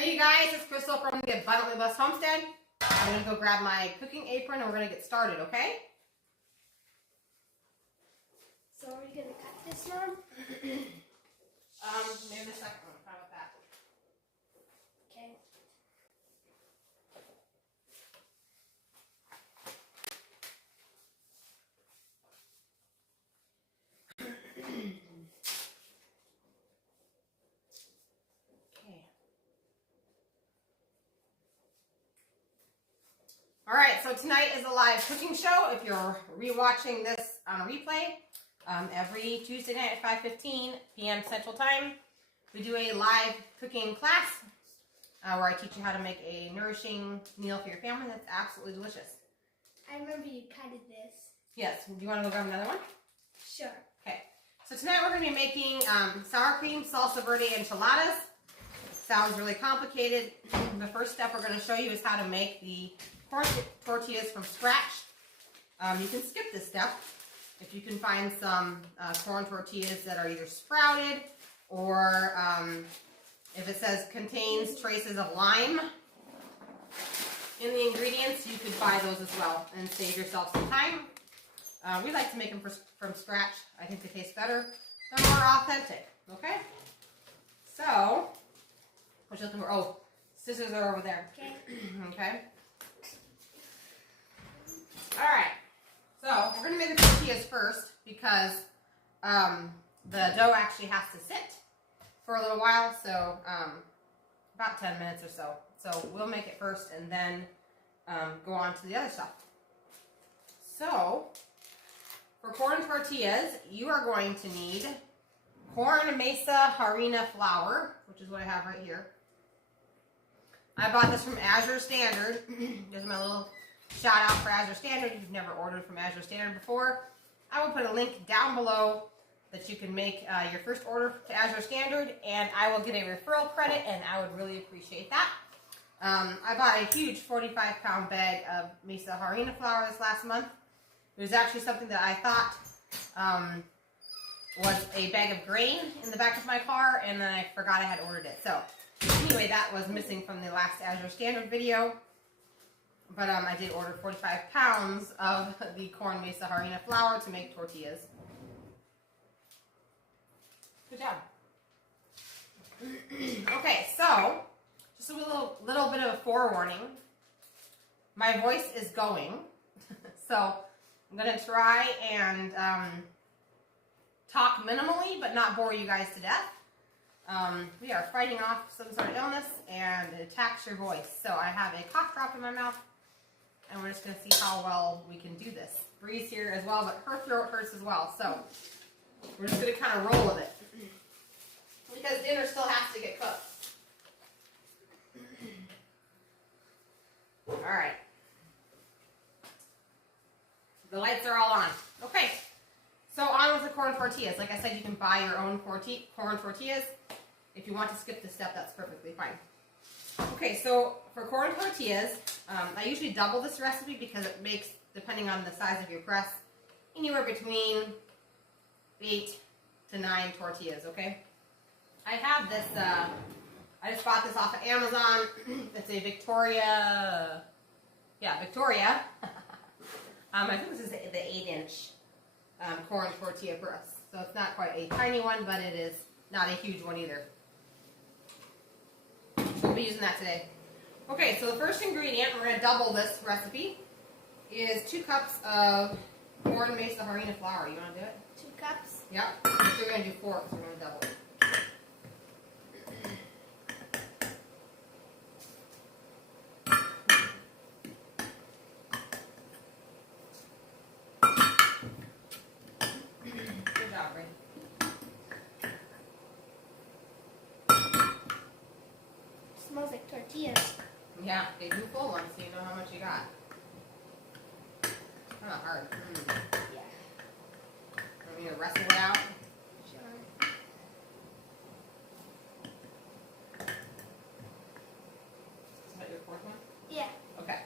Hey you guys, it's Crystal from the Abundantly Blessed Homestead. I'm going to go grab my cooking apron and we're going to get started, okay? So are we going to cut this one? Maybe the second one. How about that? Okay. Alright, so tonight is a live cooking show. If you're rewatching this on a replay, every Tuesday night at 5:15 p.m. Central Time, we do a live cooking class where I teach you how to make a nourishing meal for your family that's absolutely delicious. I remember you cutted this. Yes, do you want to go grab another one? Sure. Okay, so tonight we're going to be making sour cream, salsa verde, enchaladas. Sounds really complicated. The first step we're going to show you is how to make the corn tortillas from scratch. You can skip this step if you can find some corn tortillas that are either sprouted or if it says contains traces of lime in the ingredients, you could buy those as well and save yourself some time. We like to make them from scratch. I think they taste better. They're more authentic, okay? So, what you looking for? Oh, scissors are over there. Okay. Okay. Alright, so we're going to make the tortillas first because the dough actually has to sit for a little while, so about 10 minutes or so. So we'll make it first and then go on to the other stuff. So, for corn tortillas, you are going to need corn mesa harina flour, which is what I have right here. I bought this from Azure Standard. There's my little shout out for Azure Standard. If you've never ordered from Azure Standard before, I will put a link down below that you can make your first order to Azure Standard, and I will get a referral credit, and I would really appreciate that. I bought a huge 45-pound bag of Mesa Harina flour this last month. It was actually something that I thought was a bag of grain in the back of my car, and then I forgot I had ordered it. So anyway, that was missing from the last Azure Standard video. But I did order 45 pounds of the corn mesa harina flour to make tortillas. Good job. Okay, so just a little bit of a forewarning. My voice is going, so I'm going to try and talk minimally, but not bore you guys to death. We are fighting off some sort of illness, and it attacks your voice. So I have a cough drop in my mouth. And we're just going to see how well we can do this. Bree's here as well, but her throat hurts as well. So we're just going to kind of roll with it. Because dinner still has to get cooked. Alright. The lights are all on. Okay. So on with the corn tortillas. Like I said, you can buy your own corn tortillas. If you want to skip this step, that's perfectly fine. Okay, so for corn tortillas, I usually double this recipe because it makes, depending on the size of your press, anywhere between 8 to 9 tortillas, okay? I have this, I just bought this off of Amazon. It's a Victoria. I think this is the 8-inch corn tortilla press. So it's not quite a tiny one, but it is not a huge one either. We'll be using that today. Okay, so the first ingredient, we're going to double this recipe, is 2 cups of corn mesa harina flour. You want to do it? 2 cups? Yep. So we're going to do 4 because we're going to double it. Good job, Ray. Smells like tortillas. Yeah, they do full ones so you know how much you got. Kind of hard. Yeah. Want me to wrestle it out? Sure. Is that your 4th one? Yeah. Okay.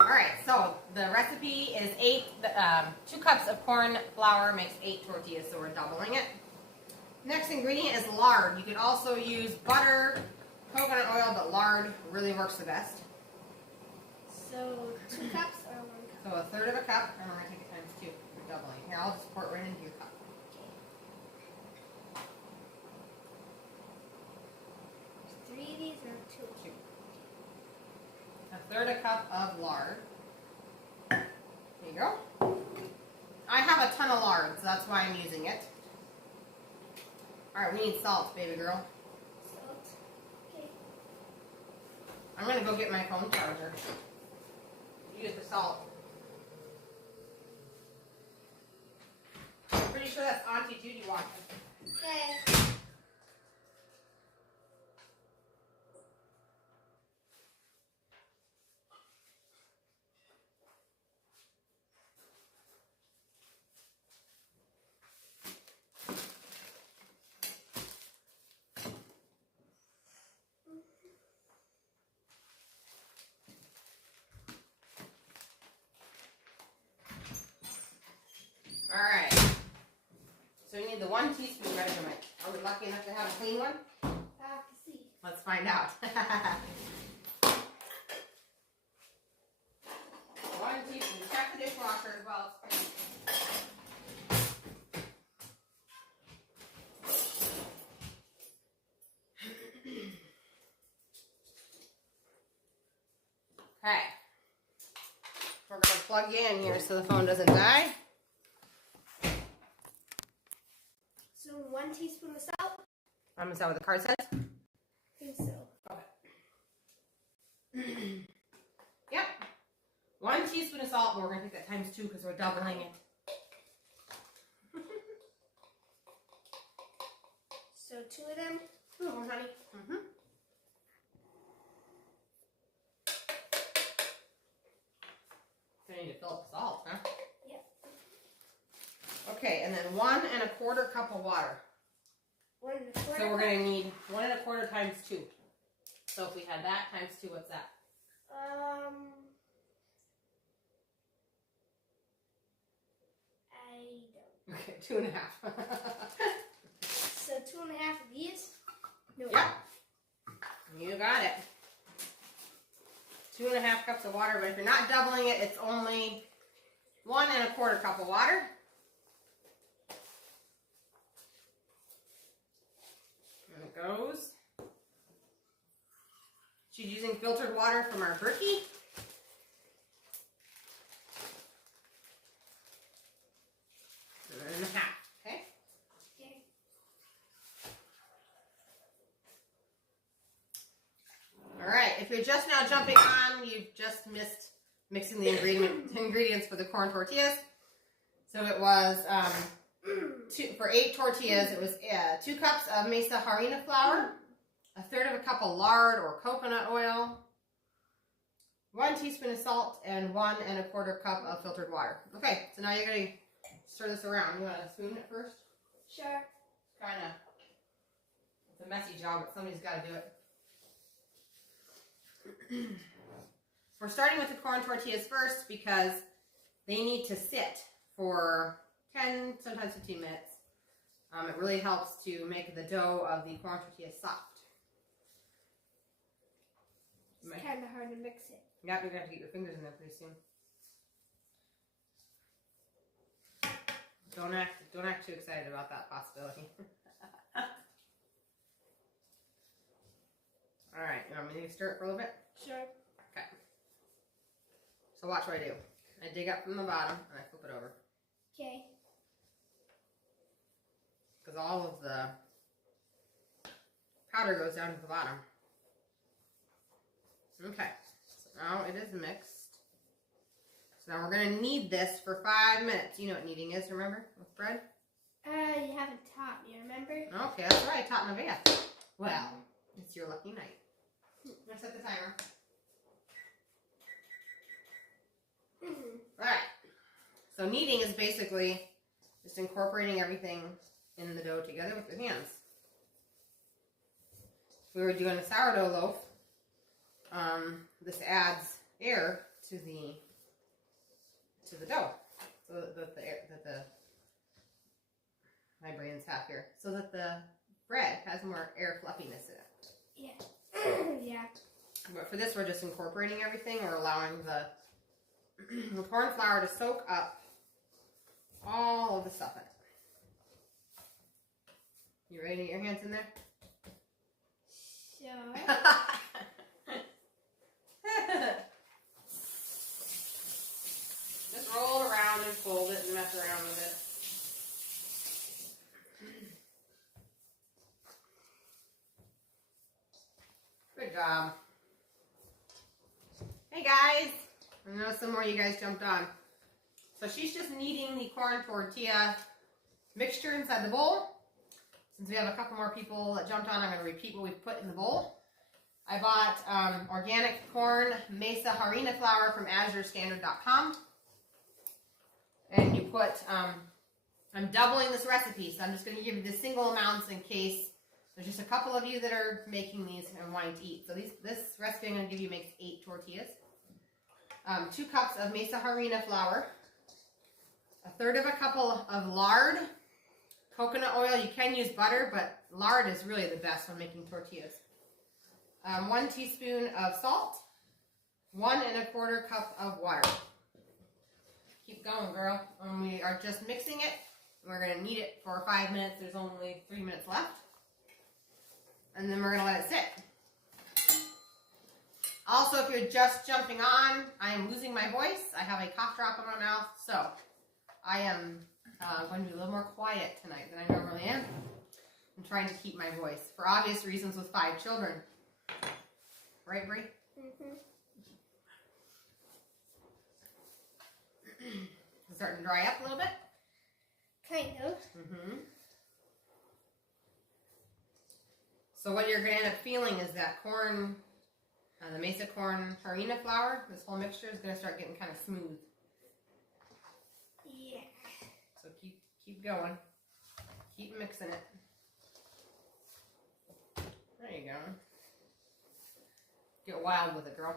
Alright, so the recipe is 2 cups of corn flour makes 8 tortillas, so we're doubling it. Next ingredient is lard. You could also use butter, coconut oil, but lard really works the best. So 2 cups or 1 cup? So a third of a cup, and we're going to take it times 2 for doubling. Here, I'll just pour it right into your cup. Okay. 3 of these or 2? 2. A third a cup of lard. There you go. I have a ton of lard, so that's why I'm using it. Alright, we need salt, baby girl. Salt. Okay. I'm going to go get my phone charger. Use the salt. I'm pretty sure that's Auntie Judy watching. Okay. Alright. So you need the 1 teaspoon measurement. Are we lucky enough to have a clean one? I'll have to see. Let's find out. 1 teaspoon. Check the dishwasher as well. Okay. We're going to plug you in here so the phone doesn't die. So 1 teaspoon of salt? Is that what the card says? I think so. Okay. Yep. 1 teaspoon of salt, but we're going to take that times 2 because we're doubling it. So 2 of them? 2 of them, honey. Mm-hmm. I need to fill up the salt, huh? Yep. Okay, and then 1 1/4 cup of water. 1 1/4. So we're going to need 1 1/4 times 2. So if we had that times 2, what's that? I don't. Okay, 2 1/2. So 2 1/2 of these? No. Yep. You got it. 2 1/2 cups of water, but if you're not doubling it, it's only 1 1/4 cup of water. And it goes. She's using filtered water from our turkey. And a half, okay? Okay. All right, if you're just now jumping on, you've just missed mixing the ingredients for the corn tortillas. So it was, for 8 tortillas, it was 2 cups of mesa harina flour, a third of a cup of lard or coconut oil, 1 teaspoon of salt, and 1 1/4 cup of filtered water. Okay, so now you're going to stir this around. You want to spoon it first? Sure. It's a messy job, but somebody's got to do it. We're starting with the corn tortillas first because they need to sit for 10, sometimes 15 minutes. It really helps to make the dough of the corn tortillas soft. It's kind of hard to mix it. Yeah, you're going to have to get your fingers in there pretty soon. Don't act too excited about that possibility. All right, you want me to stir it for a little bit? Sure. Okay. So watch what I do. I dig up from the bottom and I flip it over. Okay. Because all of the powder goes down to the bottom. Okay. So now it is mixed. So now we're going to knead this for 5 minutes. You know what kneading is, remember? With bread? You haven't taught me, remember? Okay, that's right. I taught in advance. Well, it's your lucky night. I'm going to set the timer. Alright. So kneading is basically just incorporating everything in the dough together with your hands. If we were doing a sourdough loaf, this adds air to the dough. So that the my brain's half here, so that the bread has more air fluffiness in it. Yeah. Yeah. But for this, we're just incorporating everything. We're allowing the corn flour to soak up all of the stuff in it. You ready to get your hands in there? Sure. Just roll it around and fold it and mess around with it. Good job. Hey guys! I know some more of you guys jumped on. So she's just kneading the corn tortilla mixture inside the bowl. Since we have a couple more people that jumped on, I'm going to repeat what we've put in the bowl. I bought organic corn mesa harina flour from AzureStandard.com. And you put, I'm doubling this recipe, so I'm just going to give you the single amounts in case there's just a couple of you that are making these and wanting to eat. So this recipe I'm going to give you makes 8 tortillas. 2 cups of mesa harina flour. 1/3 of a cup of lard. Coconut oil, you can use butter, but lard is really the best when making tortillas. 1 teaspoon of salt. 1 1/4 cup of water. Keep going, girl. And we are just mixing it. We're going to knead it for 5 minutes. There's only 3 minutes left. And then we're going to let it sit. Also, if you're just jumping on, I am losing my voice. I have a cough drop in my mouth, so I am going to be a little more quiet tonight than I normally am. I'm trying to keep my voice for obvious reasons with 5 children. Right, Brie? Mm-hmm. It's starting to dry up a little bit. Kind of. Mm-hmm. So what you're going to end up feeling is that corn, the mesa corn harina flour, this whole mixture is going to start getting kind of smooth. Yeah. So keep going. Keep mixing it. There you go. Get wild with it, girl.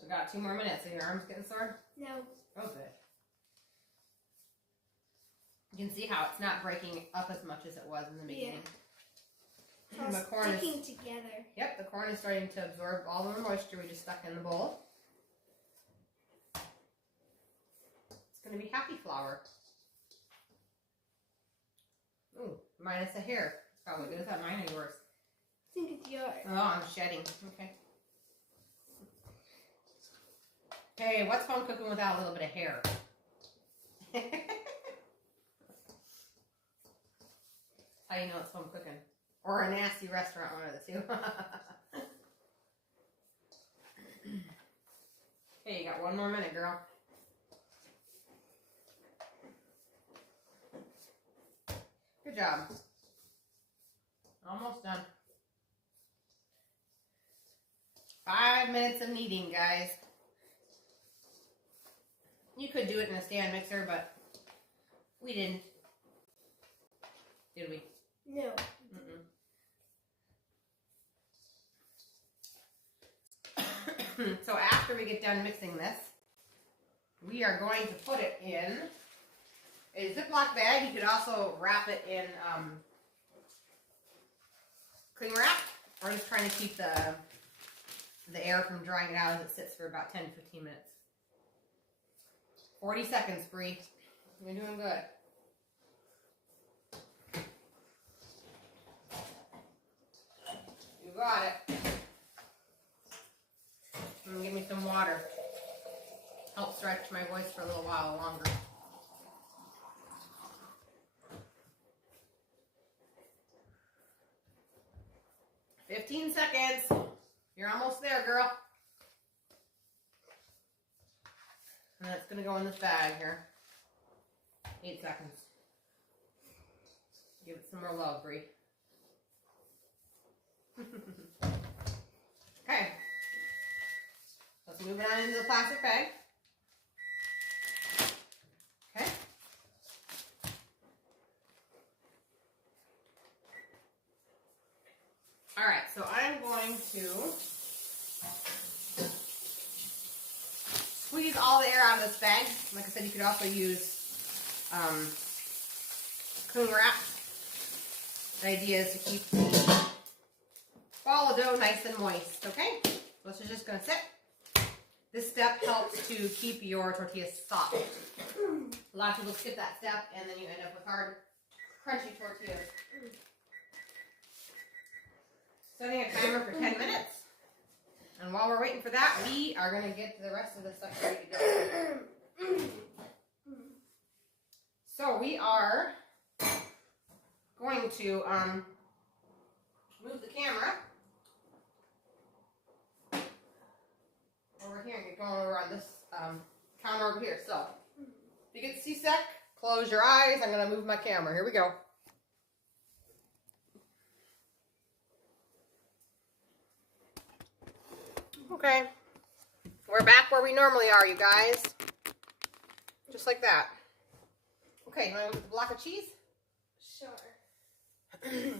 We got 2 more minutes. Are your arms getting sore? No. Oh, good. You can see how it's not breaking up as much as it was in the beginning. Yeah. It's The corn is sticking together. Yep, the corn is starting to absorb all the moisture we just stuck in the bowl. It's going to be happy flour. Ooh, minus a hair. It's probably good. Is that mine or yours? I think it's yours. Oh, I'm shedding. Okay. Hey, what's home cooking without a little bit of hair? How you know it's home cooking. Or a nasty restaurant, one of the two. Okay, you got 1 more minute, girl. Good job. Almost done. 5 minutes of kneading, guys. You could do it in a stand mixer, but we didn't. Did we? No. Mm-mm. So after we get done mixing this, we are going to put it in a Ziploc bag. You could also wrap it in cling wrap, or just trying to keep the air from drying it out as it sits for about 10 to 15 minutes. 40 seconds, Bree. You're doing good. You got it. And give me some water. Help stretch my voice for a little while longer. "15 seconds. You're almost there, girl. And that's going to go in this bag here. 8 seconds. Give it some more love, Brie. Okay. Let's move it on into the plastic bag. Okay. Alright, so I'm going to squeeze all the air out of this bag. Like I said, you could also use cling wrap. The idea is to keep the ball of dough nice and moist, okay? So this is just going to sit. This step helps to keep your tortillas soft. A lot of people skip that step and then you end up with hard, crunchy tortillas. Setting a timer for 10 minutes. And while we're waiting for that, we are going to get to the rest of the stuff ready to go. So we are going to move the camera over here and get going over on this counter over here. So if you get seasick, close your eyes. I'm going to move my camera. Here we go. Okay, we're back where we normally are, you guys. Just like that. Okay, you want to move the block of cheese? Sure.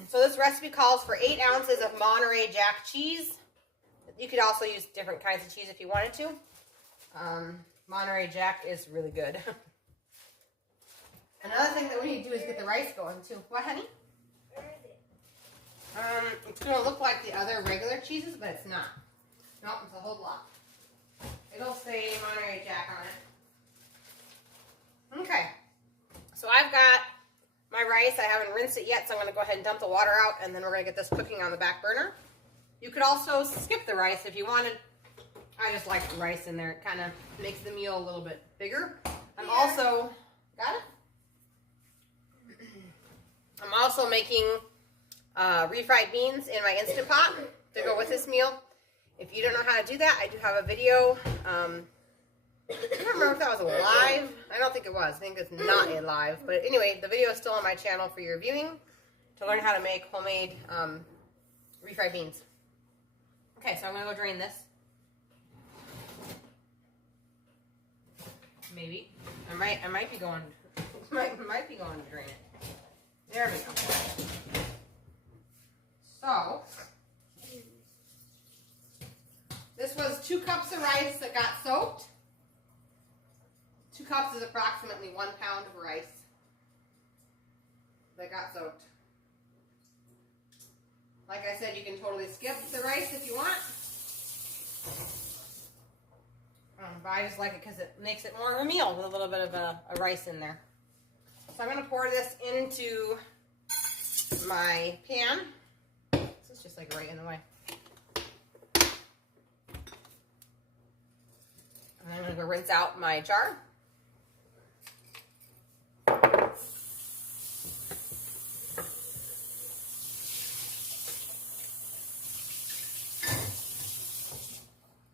So this recipe calls for 8 ounces of Monterey Jack cheese. You could also use different kinds of cheese if you wanted to. Monterey Jack is really good. Another thing that we need to do is get the rice going too. What, honey? Where is it? It's going to look like the other regular cheeses, but it's not. Nope, it's a whole block. It'll say Monterey Jack on it. Okay. So I've got my rice. I haven't rinsed it yet, so I'm going to go ahead and dump the water out, and then we're going to get this cooking on the back burner. You could also skip the rice if you wanted. I just like the rice in there. It kind of makes the meal a little bit bigger. I'm also making refried beans in my Instant Pot to go with this meal. If you don't know how to do that, I do have a video. I don't remember if that was a live. I don't think it was. I think it's not a live. But anyway, the video is still on my channel for your viewing to learn how to make homemade refried beans. Okay, so I'm going to go drain this. Maybe. I might be going might be going to drain it. There we go. So this was 2 cups of rice that got soaked. 2 cups is approximately 1 pound of rice that got soaked. Like I said, you can totally skip the rice if you want. But I just like it because it makes it more of a meal with a little bit of a rice in there. So I'm going to pour this into my pan. This is just like right in the way. And I'm going to go rinse out my jar.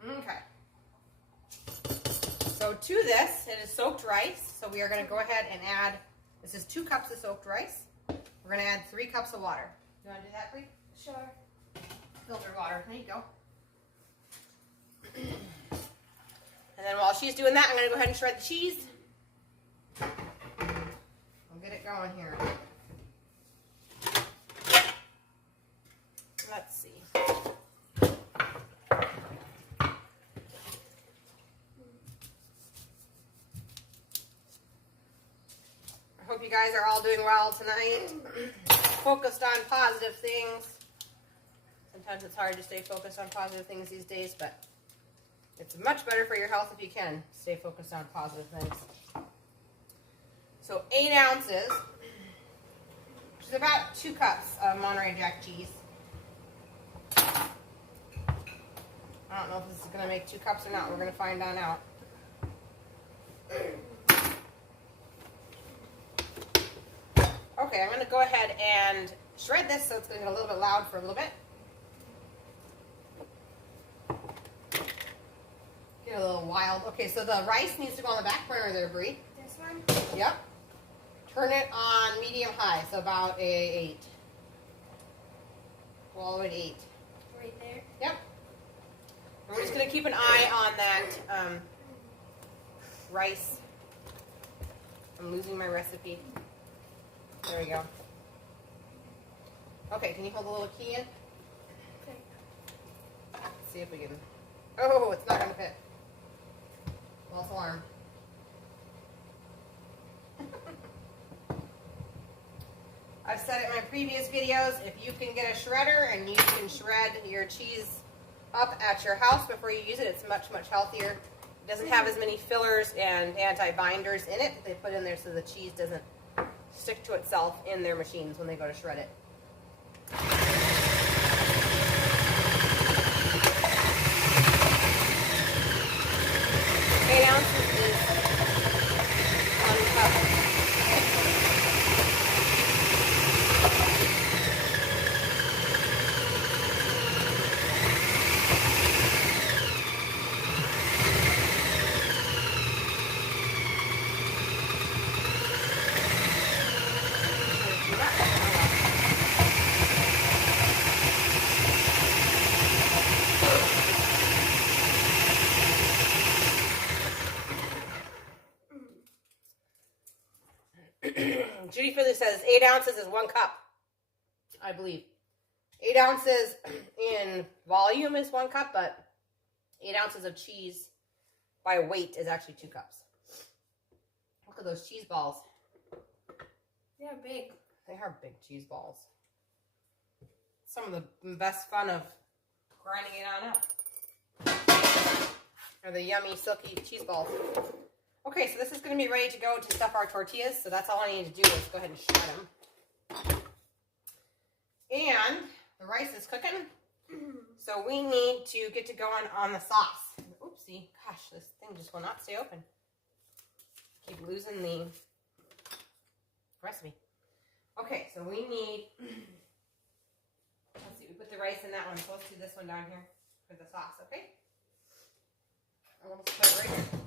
Okay. So to this, it is soaked rice. So we are going to go ahead and add, this is 2 cups of soaked rice. We're going to add 3 cups of water. You want to do that, please? Sure. Filtered water. There you go. And then while she's doing that, I'm going to go ahead and shred the cheese. We'll get it going here. Let's see. I hope you guys are all doing well tonight. Focused on positive things. Sometimes it's hard to stay focused on positive things these days, but it's much better for your health if you can stay focused on positive things. So 8 ounces, which is about 2 cups of Monterey Jack cheese. I don't know if this is going to make 2 cups or not. We're going to find on out. Okay, I'm going to go ahead and shred this so it's going to get a little bit loud for a little bit. Get a little wild. Okay, so the rice needs to go on the back burner there, Bree. This one? Yep. Turn it on medium high, so about a 8. Go all the way to 8. Right there? Yep. And we're just going to keep an eye on that rice. I'm losing my recipe. There we go. Okay, can you hold the little key in? Okay. Let's see if we can... Oh, it's not going to fit. False alarm. I've said it in my previous videos, if you can get a shredder and you can shred your cheese up at your house before you use it, it's much, much healthier. It doesn't have as many fillers and anti-binders in it that they put in there so the cheese doesn't stick to itself in their machines when they go to shred it. 8 ounces is 1 cup. Judy Furley says 8 ounces is 1 cup, I believe. 8 ounces in volume is 1 cup, but 8 ounces of cheese by weight is actually 2 cups. Look at those cheese balls. They're big. They are big cheese balls. Some of the best fun of grinding it on up are the yummy, silky cheese balls. Okay, so this is going to be ready to go to stuff our tortillas. So that's all I need to do is go ahead and shred them. And the rice is cooking. So we need to get to going on the sauce. Oopsie, gosh, this thing just will not stay open. Keep losing the recipe. Okay, so we need, let's see, we put the rice in that one. So let's do this one down here for the sauce, okay? I'm going to put it right here.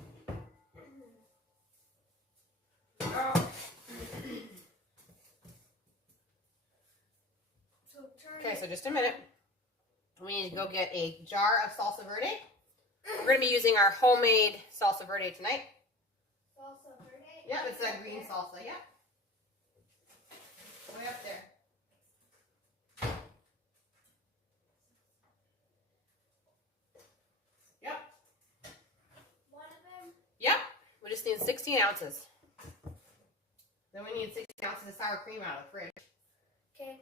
Okay, so just a minute. We need to go get a jar of salsa verde. We're going to be using our homemade salsa verde tonight. Salsa verde? Yep, it's that green salsa, yep. Way up there. Yep. One of them? Yep, we just need 16 ounces. Then we need 16 ounces of sour cream out of the fridge. Okay.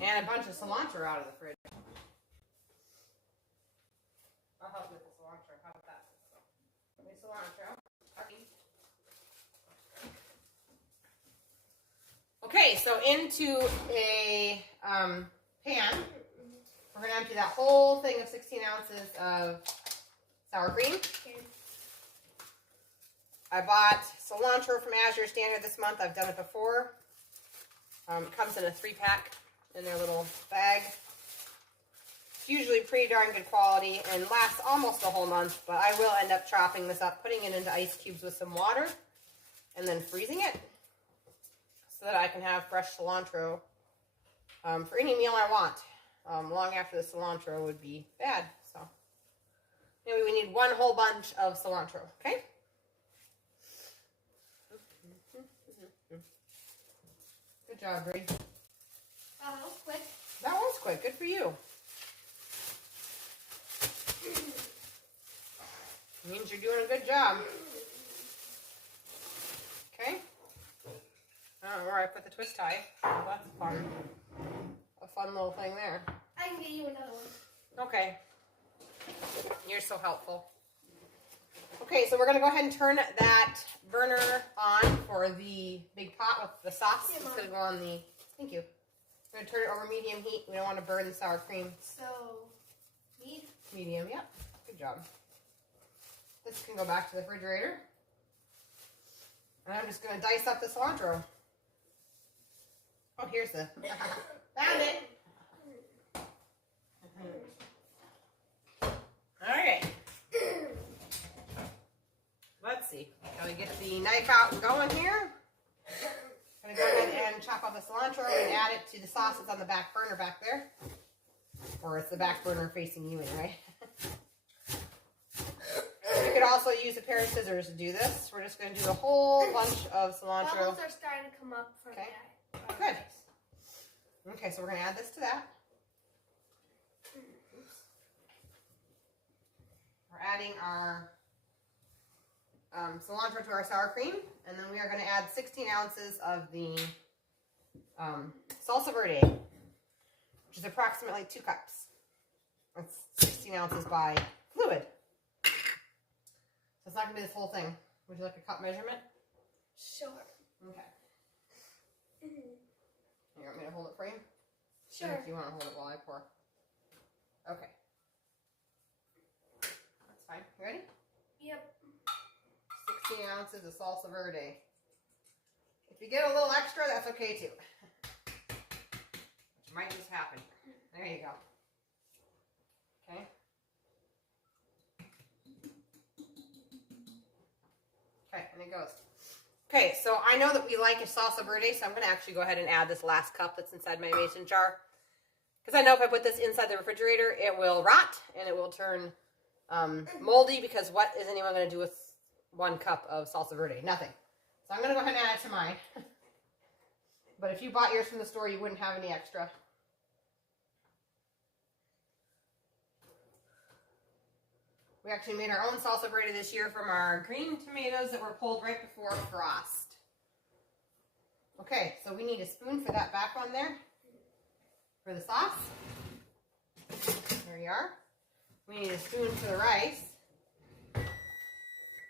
And a bunch of cilantro out of the fridge. I'll help you with the cilantro. How about that? Maybe cilantro. Okay, so into a pan, we're going to empty that whole thing of 16 ounces of sour cream. Okay. I bought cilantro from Azure Standard this month. I've done it before. It comes in a 3-pack in their little bag. It's usually pretty darn good quality and lasts almost a whole month, but I will end up chopping this up, putting it into ice cubes with some water, and then freezing it so that I can have fresh cilantro for any meal I want. Long after the cilantro would be bad. So maybe we need 1 whole bunch of cilantro, okay? Good job, Bree. That was quick. That was quick. Good for you. Means you're doing a good job. Okay. I don't know where I put the twist tie. Oh, that's fun. A fun little thing there. I can get you another one. Okay. You're so helpful. Okay, so we're going to go ahead and turn that burner on for the big pot with the sauce. It's going to go on the, thank you. We're going to turn it over medium heat. We don't want to burn the sour cream. So, Medium, yep. Good job. This can go back to the refrigerator. And I'm just going to dice up the cilantro. Oh, here's the, found it. All right. Let's see. Gotta get the knife out and going here. Gonna go ahead and chop up the cilantro and add it to the sauce that's on the back burner back there. Or it's the back burner facing you anyway. You could also use a pair of scissors to do this. We're just gonna do a whole bunch of cilantro. bubbles are starting to come up from Okay. that. Good. Okay, so we're gonna add this to that. Oops. We're adding our cilantro to our sour cream, and then we are going to add 16 ounces of the salsa verde, which is approximately 2 cups. That's 16 ounces by fluid. So it's not going to be this whole thing. Would you like a cup measurement? Sure. Okay. You want me to hold it for you? Sure. Or if you want to hold it while I pour. Okay. That's fine. You ready? Yep. 16 ounces of salsa verde. If you get a little extra, that's okay too. Which might just happen. There you go. Okay. Okay, and it goes. Okay, so I know that we like a salsa verde, so I'm going to actually go ahead and add this last cup that's inside my mason jar. Because I know if I put this inside the refrigerator, it will rot and it will turn moldy, because what is anyone going to do with 1 cup of salsa verde? Nothing. So I'm going to go ahead and add it to mine. But if you bought yours from the store, you wouldn't have any extra. We actually made our own salsa verde this year from our green tomatoes that were pulled right before frost. Okay, so we need a spoon for that back one there, for the sauce. There you are. We need a spoon for the rice.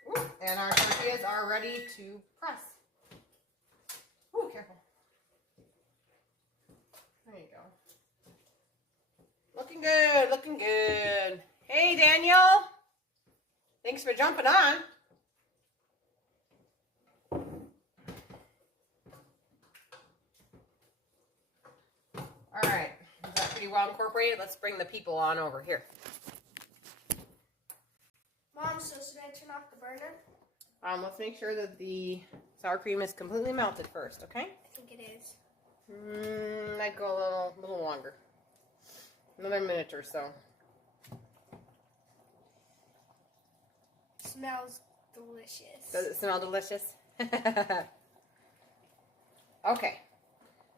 Ooh, and our tortillas are ready to press. Ooh, careful. There you go. Looking good, looking good. Hey, Daniel. Thanks for jumping on. All right, is that pretty well incorporated? Let's bring the people on over here. Mom, so should I turn off the burner? Let's make sure that the sour cream is completely melted first, okay? I think it is. I'd go a little longer. Another minute or so. Smells delicious. Does it smell delicious? Okay.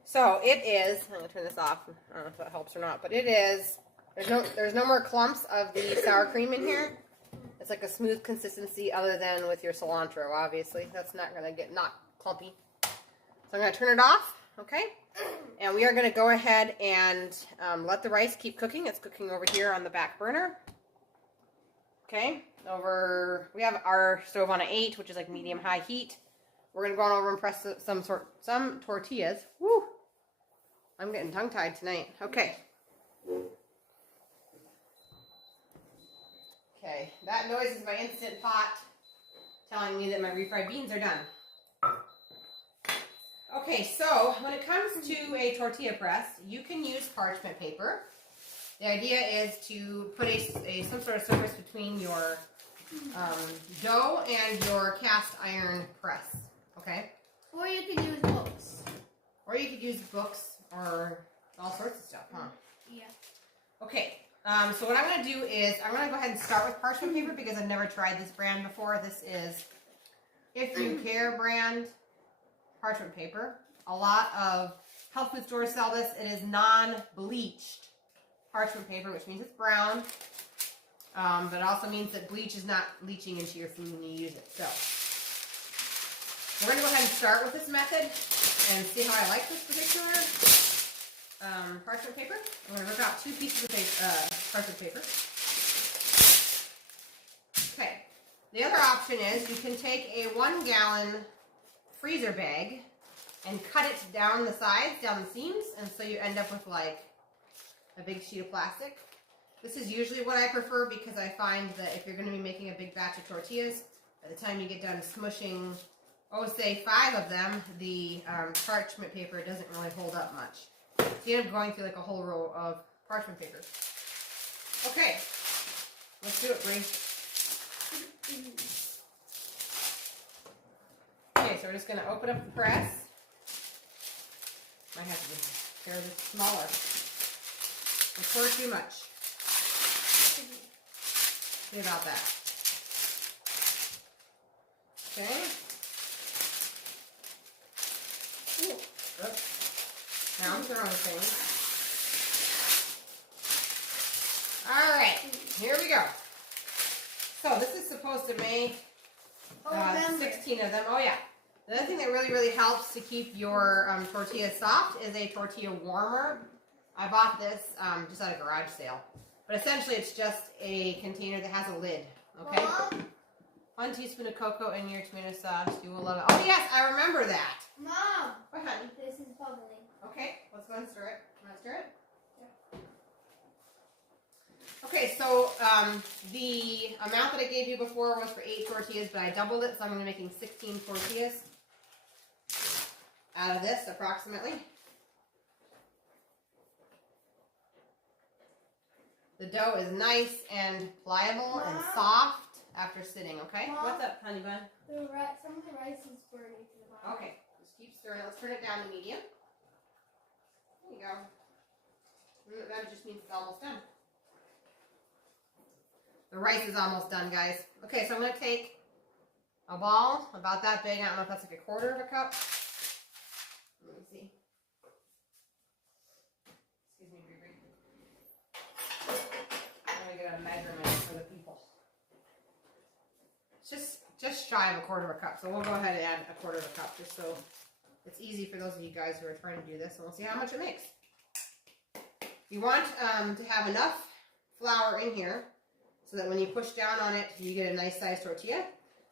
So it is, I'm going to turn this off. I don't know if that helps or not, but it is, there's no more clumps of the sour cream in here. It's like a smooth consistency other than with your cilantro, obviously. That's not going to get not clumpy. So I'm going to turn it off, okay? And we are going to go ahead and let the rice keep cooking. It's cooking over here on the back burner. Okay, we have our stove on an 8, which is like medium-high heat. We're going to go on over and press some tortillas. Woo! I'm getting tongue-tied tonight. Okay. Okay, that noise is my Instant Pot telling me that my refried beans are done. Okay, so when it comes to a tortilla press, you can use parchment paper. The idea is to put some sort of surface between your dough and your cast iron press. Okay? Or you could use books. Or you could use books or all sorts of stuff, huh? Yeah. Okay. So what I'm going to do is I'm going to go ahead and start with parchment paper because I've never tried this brand before. This is If You Care brand parchment paper. A lot of health food stores sell this. It is non-bleached parchment paper, which means it's brown. But it also means that bleach is not leaching into your food when you use it. So we're going to go ahead and start with this method and see how I like this particular parchment paper. I'm going to rip out 2 pieces of parchment paper. Okay. The other option is you can take a 1-gallon freezer bag and cut it down the sides, down the seams, and so you end up with like a big sheet of plastic. This is usually what I prefer because I find that if you're going to be making a big batch of tortillas, by the time you get done smushing, say 5 of them, the parchment paper doesn't really hold up much. So you end up going through like a whole row of parchment paper. Okay, let's do it, Bree. Okay, so we're just going to open up the press. Might have to tear this smaller. Don't pour too much. See about that. Okay. Ooh. Oops. Now I'm throwing things. Alright, here we go. So this is supposed to make remember. 16 of them. Oh yeah. The other thing that really, really helps to keep your tortillas soft is a tortilla warmer. I bought this just at a garage sale. But essentially it's just a container that has a lid. Okay? Mom? 1 teaspoon of cocoa in your tomato sauce. You will love it. Oh yes, I remember that. Mom. What, honey? This is bubbling. Okay, let's go and stir it. Want to stir it? Okay, so the amount that I gave you before was for 8 tortillas, but I doubled it, so I'm going to be making 16 tortillas out of this, approximately. The dough is nice and pliable and soft after sitting, okay? Mom? What's up, honey bun? Some of the rice is burning to the bottom. Okay, just keep stirring it. Let's turn it down to medium. There you go. That just means it's almost done. The rice is almost done, guys. Okay, so I'm going to take a ball about that big. I don't know if that's like a quarter of a cup. Let me see. Excuse me, Gregory. I'm going to get a measurement for the people. It's just shy of a quarter of a cup. So we'll go ahead and add a quarter of a cup just so it's easy for those of you guys who are trying to do this. And we'll see how much it makes. You want to have enough flour in here so that when you push down on it, you get a nice sized tortilla.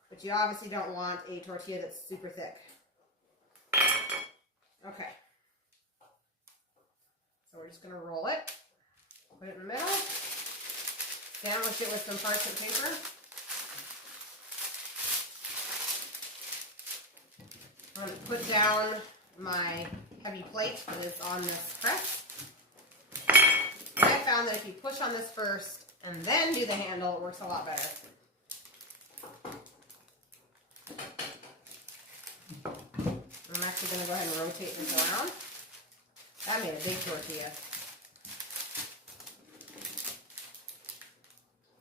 But you obviously don't want a tortilla that's super thick. Okay. So we're just going to roll it. Put it in the middle. Sandwich it with some parchment paper. I'm going to put down my heavy plate that is on this press. And I found that if you push on this first and then do the handle, it works a lot better. I'm actually going to go ahead and rotate this around. That made a big tortilla.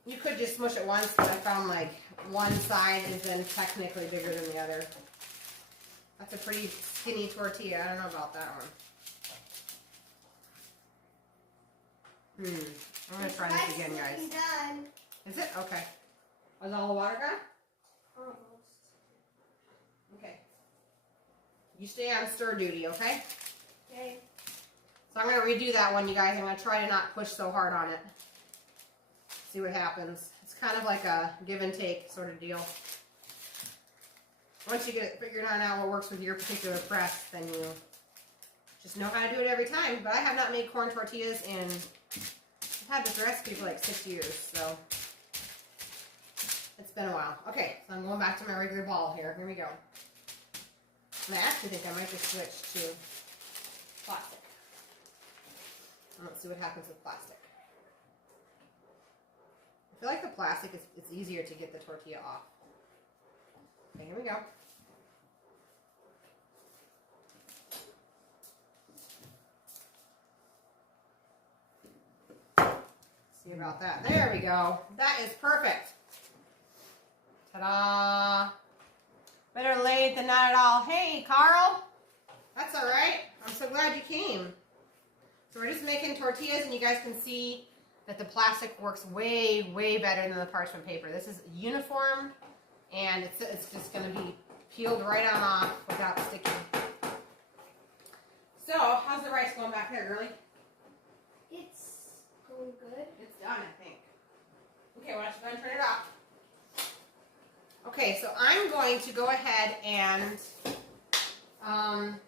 You could just smush it once, but I found like one side is then technically bigger than the other. That's a pretty skinny tortilla. I don't know about that one. I'm going to try this again, guys. Done. Is it? Okay. Was all the water gone? Almost. Okay. You stay on stir duty, okay? Okay. So I'm going to redo that one, you guys. I'm going to try to not push so hard on it. See what happens. It's kind of like a give and take sort of deal. Once you get it figured out what works with your particular press, then you just know how to do it every time. But I have not made corn tortillas in... I've had this recipe for like 6 years, so it's been a while. Okay, so I'm going back to my regular ball here. Here we go. And I actually think I might just switch to plastic. And let's see what happens with plastic. I feel like the plastic is it's easier to get the tortilla off. Okay, here we go. See about that. There we go. That is perfect. Ta-da! Better late than not at all. Hey, Carl. That's all right. I'm so glad you came. So we're just making tortillas, and you guys can see that the plastic works way, way better than the parchment paper. This is uniform, and it's just going to be peeled right on off without sticking. So, how's the rice going back there, girly? It's going good. It's done, I think. Okay, why don't you go and turn it off? Okay, so I'm going to go ahead and,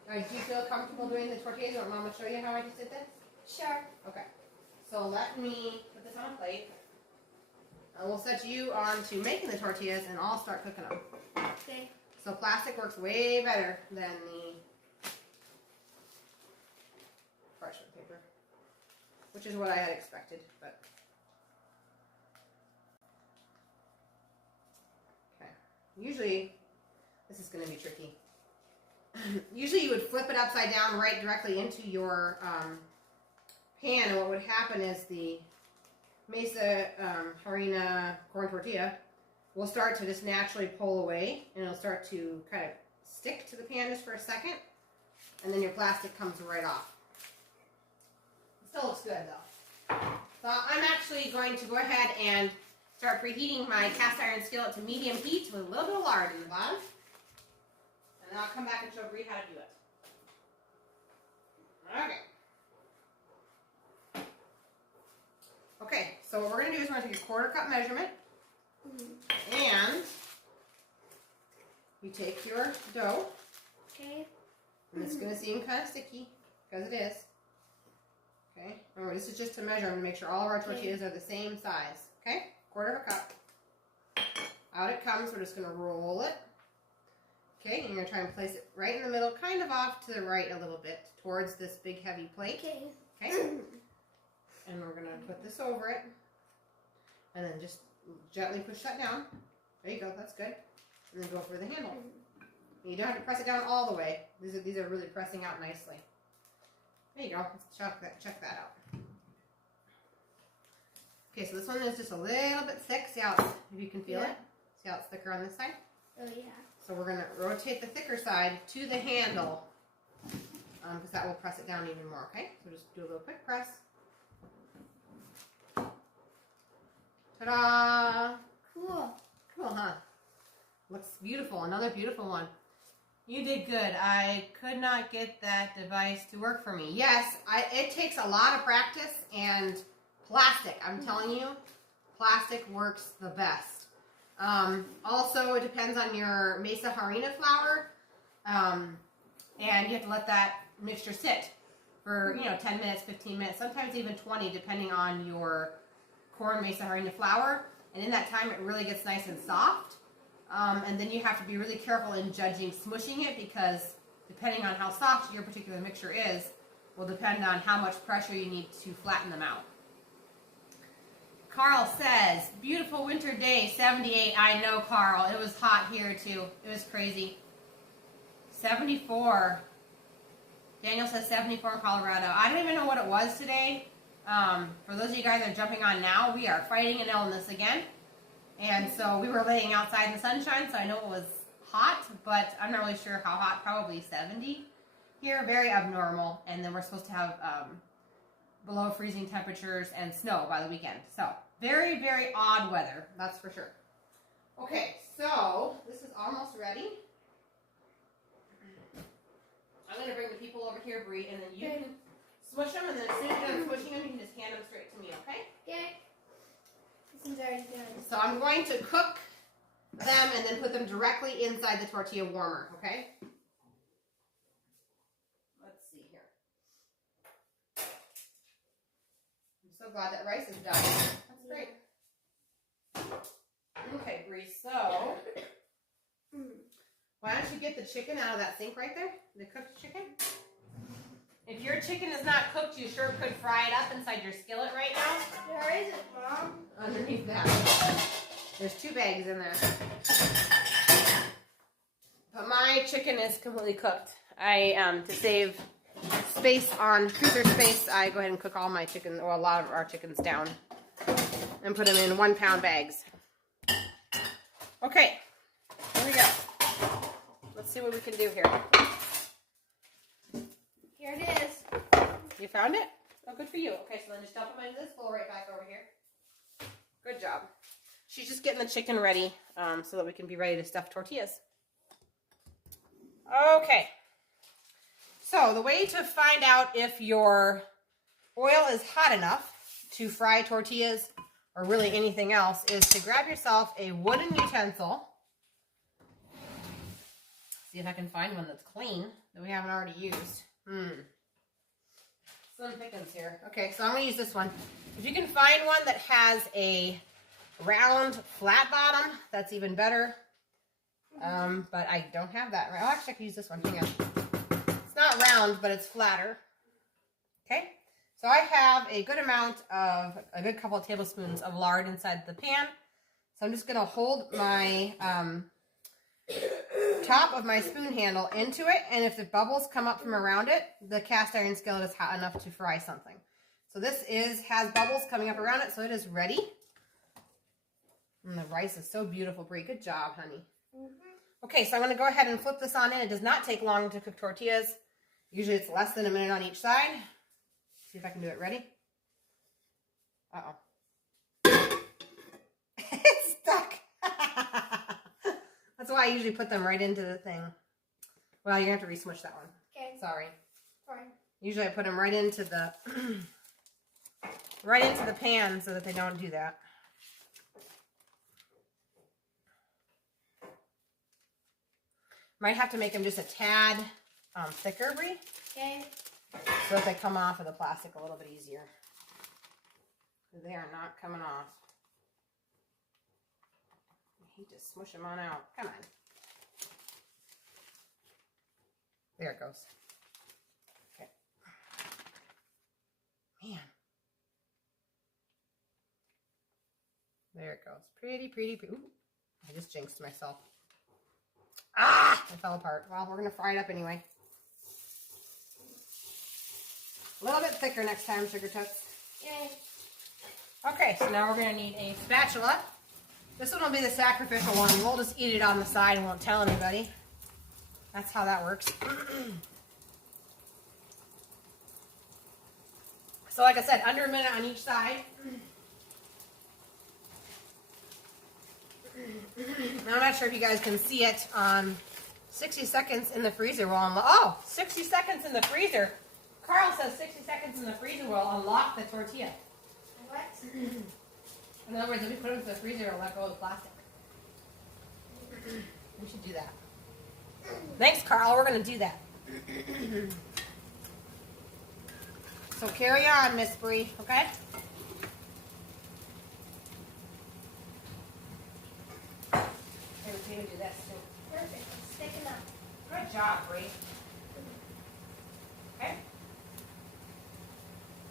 do you feel comfortable doing the tortillas, or Mama show you how I just did this? Sure. Okay, so let me put this on a plate. And we'll set you on to making the tortillas, and I'll start cooking them. Okay. So plastic works way better than the parchment paper, which is what I had expected, but. Okay, usually, this is going to be tricky. Usually you would flip it upside down right directly into your pan, and what would happen is the mesa harina corn tortilla will start to just naturally pull away, and it'll start to kind of stick to the pan just for a second, and then your plastic comes right off. It still looks good though. So I'm actually going to go ahead and start preheating my cast iron skillet to medium heat with a little bit of lard in the bottom. And then I'll come back and show Bree how to do it. Okay. Okay, so what we're going to do is we're going to take a 1/4 cup measurement. And you take your dough. Okay. And it's going to seem kind of sticky, because it is. Okay, remember this is just to measure and make sure all of our tortillas are the same size. Okay, 1/4 cup. Out it comes, we're just going to roll it. Okay, and you're going to try and place it right in the middle, kind of off to the right a little bit, towards this big heavy plate. Okay. Okay, and we're going to put this over it. And then just gently push that down. There you go, that's good. And then go for the handle. You don't have to press it down all the way. These are really pressing out nicely. There you go. Let's check that out. Okay, so this one is just a little bit thick. See how if you can feel it? See how it's thicker on this side? Oh, yeah. So we're going to rotate the thicker side to the handle because that will press it down even more, okay? So just do a little quick press. Ta-da! Cool. Cool, huh? Looks beautiful. Another beautiful one. You did good. I could not get that device to work for me. Yes, it takes a lot of practice and plastic. I'm telling you, plastic works the best. Also, it depends on your mesa harina flour, and you have to let that mixture sit for 10 minutes, 15 minutes, sometimes even 20, depending on your corn mesa harina flour. And in that time, it really gets nice and soft. And then you have to be really careful in judging smushing it, because depending on how soft your particular mixture is, will depend on how much pressure you need to flatten them out. Carl says, beautiful winter day, 78. I know, Carl. It was hot here, too. It was crazy. 74. Daniel says 74 in Colorado. I don't even know what it was today. For those of you guys that are jumping on now, we are fighting an illness again. And so we were laying outside in the sunshine, so I know it was hot, but I'm not really sure how hot. Probably 70 here. Very abnormal. And then we're supposed to have below freezing temperatures and snow by the weekend. So very, very odd weather, that's for sure. Okay, so this is almost ready. I'm going to bring the people over here, Bree, and then you can smush them, and then as soon as you're done smushing them, you can just hand them straight to me, okay? Okay. This is already done. So I'm going to cook them and then put them directly inside the tortilla warmer, okay? Let's see here. I'm so glad that rice is done. That's great. Okay, Bree, so why don't you get the chicken out of that sink right there? The cooked chicken? If your chicken is not cooked, you sure could fry it up inside your skillet right now. Where is it, Mom? Underneath that. There's 2 bags in there. But my chicken is completely cooked. To save space on freezer space, I go ahead and cook all my chicken, or a lot of our chickens down, and put them in 1-pound bags. Okay, here we go. Let's see what we can do here. Here it is. You found it? Oh, good for you. Okay, so then just dump them into this bowl right back over here. Good job. She's just getting the chicken ready so that we can be ready to stuff tortillas. Okay. So the way to find out if your oil is hot enough to fry tortillas or really anything else is to grab yourself a wooden utensil. See if I can find one that's clean that we haven't already used. Slim pickings here. Okay, so I'm going to use this one. If you can find one that has a round, flat bottom, that's even better. But I don't have that. Oh, actually, I can use this one. Hang on. It's not round, but it's flatter. Okay, so I have a good couple of tablespoons of lard inside the pan. So I'm just going to hold my top of my spoon handle into it, and if the bubbles come up from around it, the cast iron skillet is hot enough to fry something. So this has bubbles coming up around it, so it is ready. And the rice is so beautiful, Brie. Good job, honey. Okay, so I'm going to go ahead and flip this on in. It does not take long to cook tortillas. Usually it's less than a minute on each side. See if I can do it. Ready? Uh-oh. It's stuck. That's why I usually put them right into the thing. Well, you're going to have to re-smush that one. Okay. Sorry. Fine. Usually I put them right into the right into the pan so that they don't do that. Might have to make them just a tad thicker, Brie. Okay. So that they come off of the plastic a little bit easier. They are not coming off. I hate to smush them on out. Come on. There it goes. Okay. Man. There it goes. Pretty, pretty, pretty. Ooh, I just jinxed myself. Ah! It fell apart. Well, we're going to fry it up anyway. A little bit thicker next time, Sugar Toots. Yay. Okay, so now we're going to need a spatula. This one will be the sacrificial one. We'll just eat it on the side and won't tell anybody. That's how that works. So like I said, under a minute on each side. Now, I'm not sure if you guys can see it on 60 seconds in the freezer will unlock. Oh, 60 seconds in the freezer. Carl says 60 seconds in the freezer will unlock the tortilla. What? In other words, if we put it into the freezer, it'll let go of the plastic. We should do that. Thanks, Carl. We're going to do that. So carry on, Miss Bree, okay? Hey, we're going to do this, too. Perfect. It's sticking up. Good job, Bree. Okay.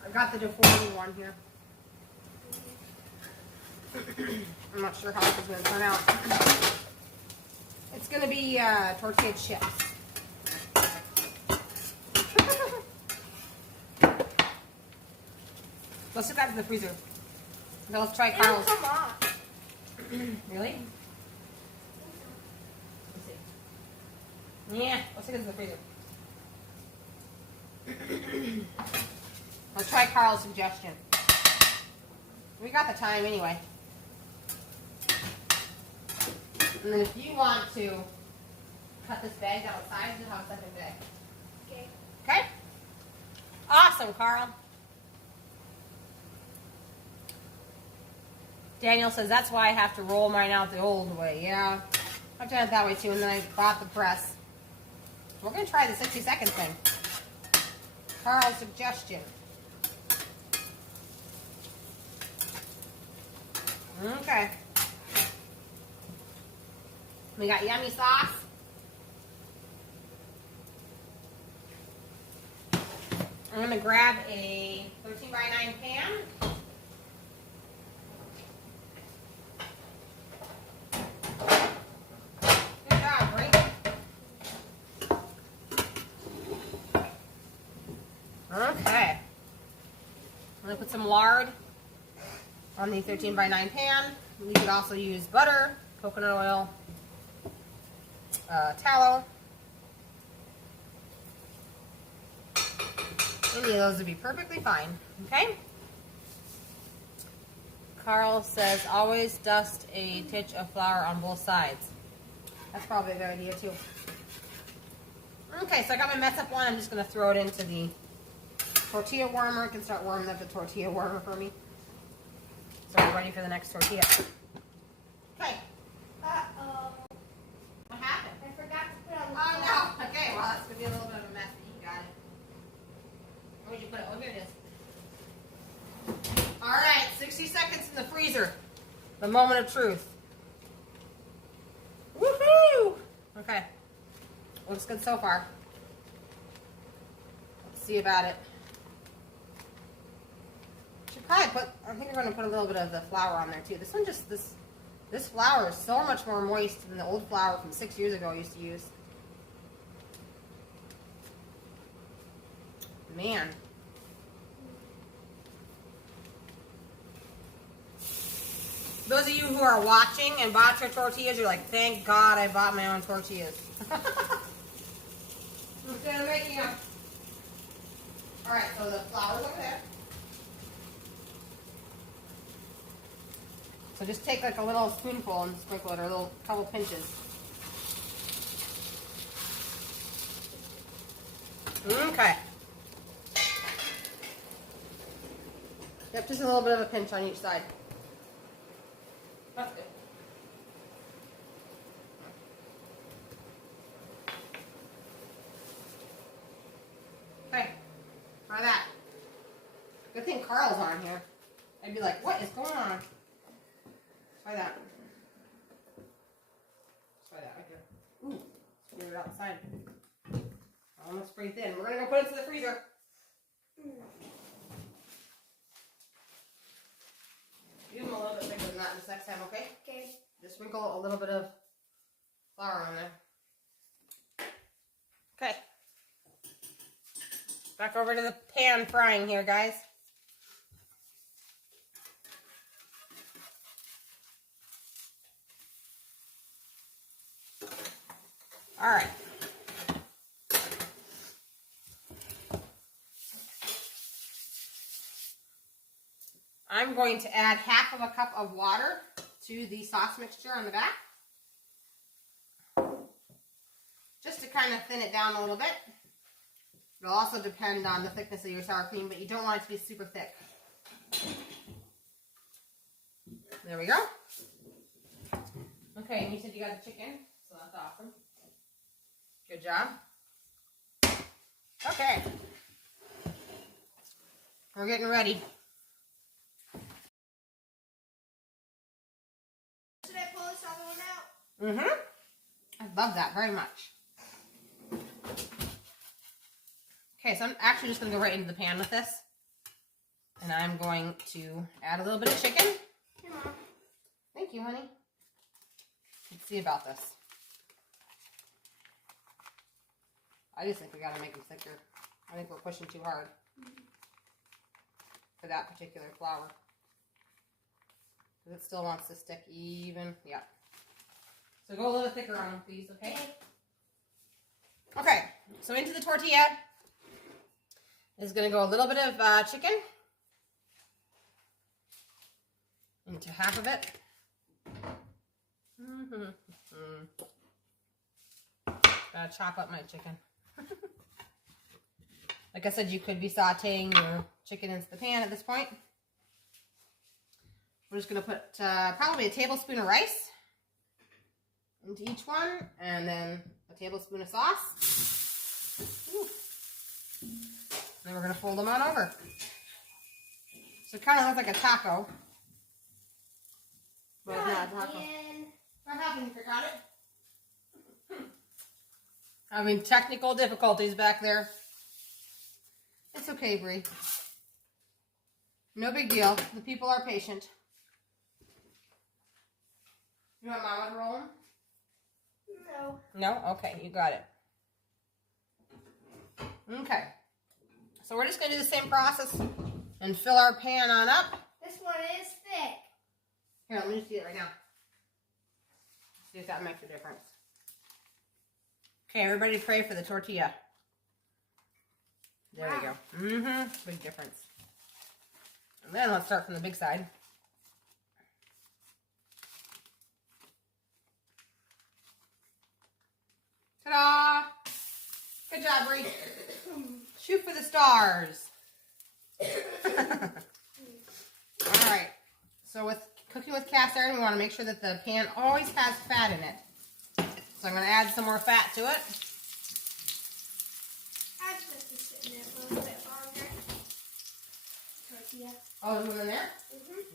I got the deforming one here. I'm not sure how this is going to turn out. It's going to be tortilla chips. Let's stick that in the freezer. Now let's try Carl's. Come on. Really? Let's see. Yeah, let's stick it in the freezer. Let's try Carl's suggestion. We got the time anyway. And then if you want to cut this bag down size, you'll have a second bag. Okay. Okay? Awesome, Carl. Daniel says, that's why I have to roll mine out the old way. Yeah, I've done it that way too, and then I bought the press. We're going to try the 60-second thing. Carl's suggestion. Okay. We got yummy sauce. I'm going to grab a 13x9 pan. Good job, Bree. Okay. I'm going to put some lard on the 13x9 pan. You could also use butter, coconut oil, tallow. Any of those would be perfectly fine. Okay? Carl says, always dust a titch of flour on both sides. That's probably a good idea too. Okay, so I got my mess up one. I'm just going to throw it into the tortilla warmer. It can start warming up the tortilla warmer for me. So we're ready for the next tortilla. Okay. Uh-oh. What happened? I forgot to put on the Oh no. Okay, well that's going to be a little bit of a mess, but you got it. Where'd you put it? Oh, here it is. Alright, 60 seconds in the freezer. The moment of truth. Woohoo! Okay. Looks good so far. Let's see about it. Should probably put, I think we're going to put a little bit of the flour on there too. This one just, this flour is so much more moist than the old flour from 6 years ago I used to use. Man. Those of you who are watching and bought your tortillas, you're like, thank God I bought my own tortillas. Instead of making them. Alright, so the flour's over there. So just take like a little spoonful and sprinkle it, or a little couple pinches. Okay. Yep, just a little bit of a pinch on each side. That's good. Okay, try that. Good thing Carl's on here. I'd be like, what is going on? Try that. Try that right there. Ooh, let's get it outside. Almost pretty thin. We're gonna go put it to the freezer. Give them a little bit bigger than that this next time, okay? Okay. Just sprinkle a little bit of flour on there. Okay. Back over to the pan frying here, guys. All right. I'm going to add half of a cup of water to the sauce mixture on the back. Just to kind of thin it down a little bit. It'll also depend on the thickness of your sour cream, but you don't want it to be super thick. There we go. Okay, and you said you got the chicken, so that's awesome. Good job. Okay. We're getting ready. Should I pull this other one out? Mm-hmm. I love that very much. Okay, so I'm actually just going to go right into the pan with this. And I'm going to add a little bit of chicken. Here, Mom. Thank you, honey. Let's see about this. I just think we got to make them thicker. I think we're pushing too hard for that particular flour. Because it still wants to stick even. Yeah. So go a little thicker on them, please, okay? Okay, so into the tortilla is going to go a little bit of chicken. Into half of it. Gotta chop up my chicken. Like I said, you could be sauteing your chicken into the pan at this point. We're just going to put probably a tablespoon of rice into each one, and then a tablespoon of sauce. Ooh. Then we're going to fold them on over. So it kind of looks like a taco. But it's not a taco. What happened? You forgot it? I mean, technical difficulties back there. It's okay, Bree. No big deal. The people are patient. You want Mama to roll them? No? No? Okay, you got it. Okay. So we're just going to do the same process and fill our pan on up. This one is thick. Here, let me just do it right now. See if that makes a difference. Okay, everybody pray for the tortilla. There we go. Big difference. And then let's start from the big side. Ta-da! Good job, Bree. Shoot for the stars. All right. So with cooking with cast iron, we want to make sure that the pan always has fat in it. So I'm going to add some more fat to it. I just been sitting there for a little bit longer. Tortilla. Oh, there's one in there?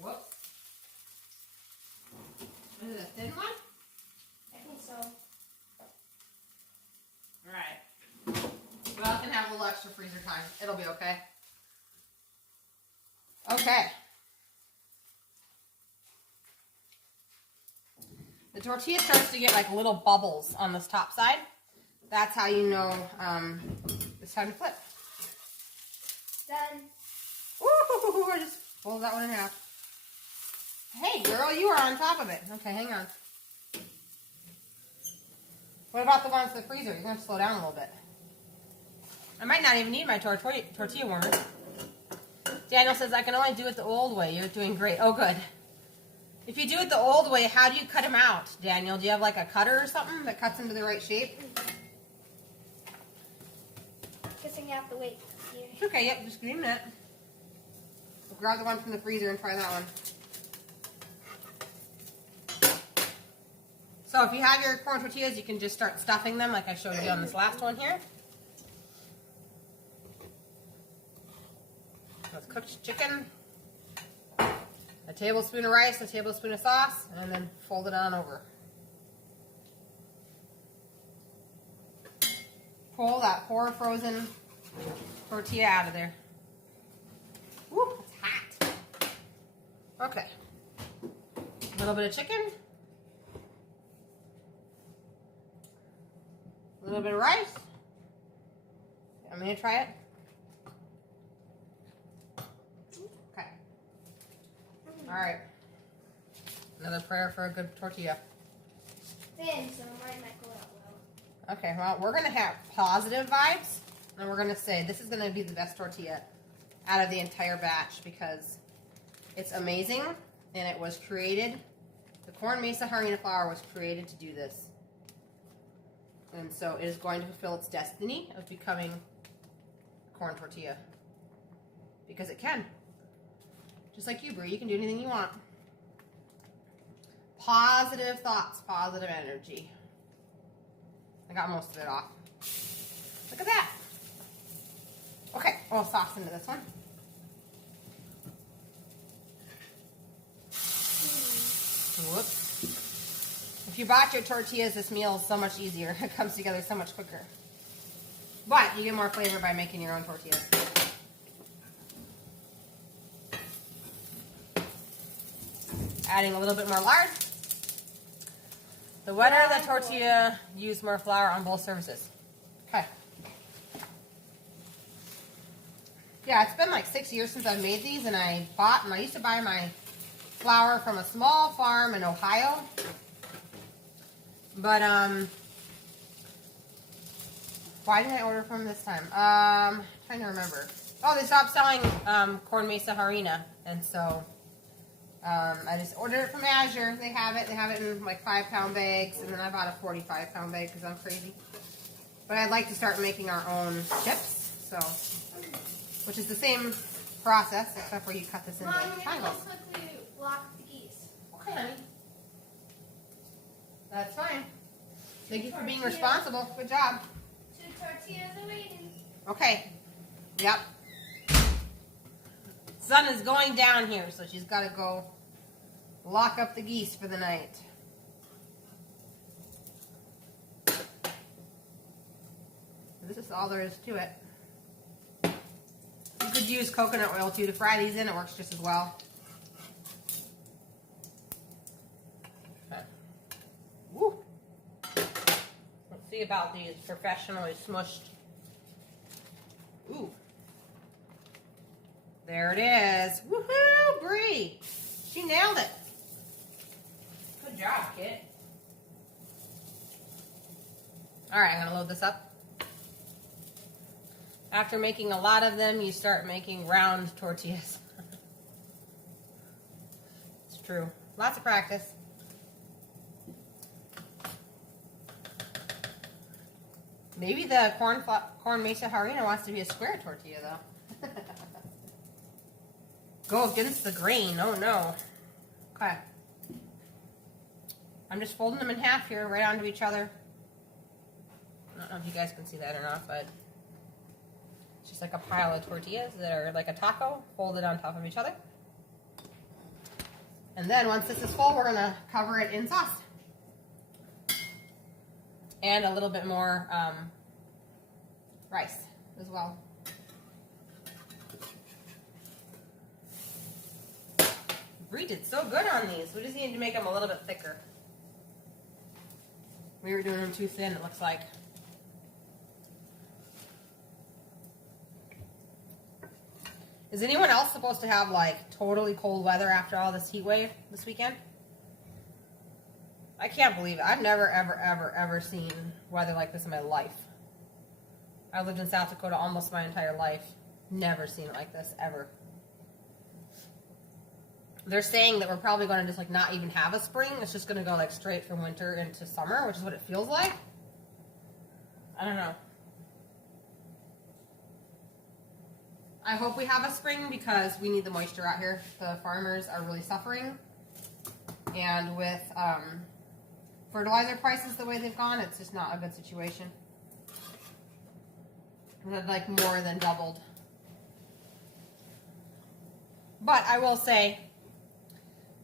Whoops. Is it a thin one? I think so. Alright. Well, I can have a little extra freezer time. It'll be okay. Okay. The tortilla starts to get like little bubbles on this top side. That's how you know it's time to flip. Done. Ooh, I just fold that one in half. Hey, girl, you are on top of it. Okay, hang on. What about the ones in the freezer? You're going to slow down a little bit. I might not even need my tortilla warmer. Daniel says, I can only do it the old way. You're doing great. Oh, good. If you do it the old way, how do you cut them out, Daniel? Do you have like a cutter or something that cuts into the right shape? Guessing you have to wait here. It's okay, yep, just give me a minute. We'll grab the one from the freezer and try that one. So if you have your corn tortillas, you can just start stuffing them like I showed you on this last one here. That's cooked chicken. A tablespoon of rice, a tablespoon of sauce, and then fold it on over. Pull that poor frozen tortilla out of there. Woo, it's hot. Okay. A little bit of chicken. A little bit of rice. I'm going to try it. Okay. All right. Another prayer for a good tortilla. Thin, so it might not go out well. Okay, well, we're going to have positive vibes, and we're going to say this is going to be the best tortilla out of the entire batch because it's amazing, and it was created, the corn mesa harina flour was created to do this. And so it is going to fulfill its destiny of becoming corn tortilla. Because it can. Just like you, Brie, you can do anything you want. Positive thoughts, positive energy. I got most of it off. Look at that. Okay, I'll sauce into this one. Whoops. If you bought your tortillas, this meal is so much easier. It comes together so much quicker. But you get more flavor by making your own tortillas. Adding a little bit more lard. The wetter the tortilla, use more flour on both surfaces. Okay. Yeah, it's been like 6 years since I've made these, and I used to buy my flour from a small farm in Ohio. But, why didn't I order from this time? Trying to remember. Oh, they stopped selling, corn mesa harina, and so, I just ordered it from Azure. They have it in like 5-pound bags, and then I bought a 45-pound bag because I'm crazy. But I'd like to start making our own chips, so, which is the same process, except for you cut this into triangles. Mom, quickly lock the geese. Okay, honey. That's fine. Thank you for being responsible. Good job. 2 tortillas are waiting. Okay. Yep. Sun is going down here, so she's got to go lock up the geese for the night. This is all there is to it. You could use coconut oil too to fry these in. It works just as well. Okay. Woo. Let's see about these professionally smushed. Ooh. There it is. Woohoo, Brie. She nailed it. Good job, kid. All right, I'm going to load this up. After making a lot of them, you start making round tortillas. It's true. Lots of practice. Maybe the corn mesa harina wants to be a square tortilla, though. Go against the grain. Oh, no. Okay. I'm just folding them in half here, right onto each other. I don't know if you guys can see that or not, but it's just like a pile of tortillas that are like a taco, folded on top of each other. And then once this is full, we're going to cover it in sauce. And a little bit more rice as well. Brie did so good on these. We just need to make them a little bit thicker. We were doing them too thin, it looks like. Is anyone else supposed to have like totally cold weather after all this heat wave this weekend? I can't believe it. I've never, ever, ever, ever seen weather like this in my life. I lived in South Dakota almost my entire life. Never seen it like this, ever. they're saying that we're probably going to just like not even have a spring. It's just going to go like straight from winter into summer, which is what it feels like. I don't know. I hope we have a spring because we need the moisture out here. The farmers are really suffering. And with fertilizer prices the way they've gone, it's just not a good situation. They've like more than doubled. But I will say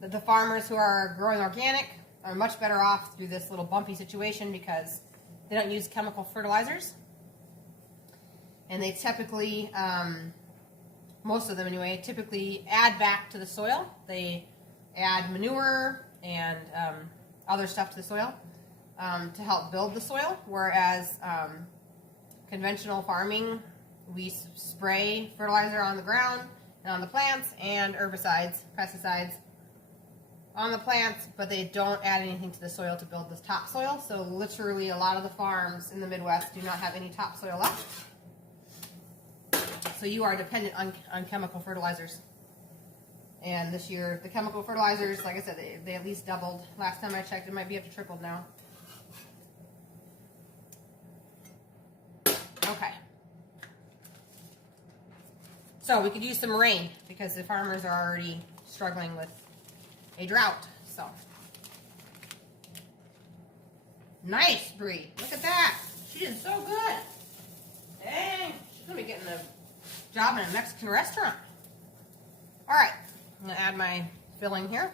that the farmers who are growing organic are much better off through this little bumpy situation because they don't use chemical fertilizers. And they typically, most of them anyway, typically add back to the soil. They add manure and other stuff to the soil to help build the soil, whereas conventional farming, we spray fertilizer on the ground and on the plants and herbicides, pesticides on the plants, but they don't add anything to the soil to build this topsoil. So literally a lot of the farms in the Midwest do not have any topsoil left. So you are dependent on chemical fertilizers. And this year, the chemical fertilizers, like I said, they at least doubled. Last time I checked, it might be up to tripled now. Okay. So we could use some rain because the farmers are already struggling with a drought. So nice, Bree. Look at that. She did so good. Dang. She's going to be getting a job in a Mexican restaurant. All right. I'm going to add my filling here.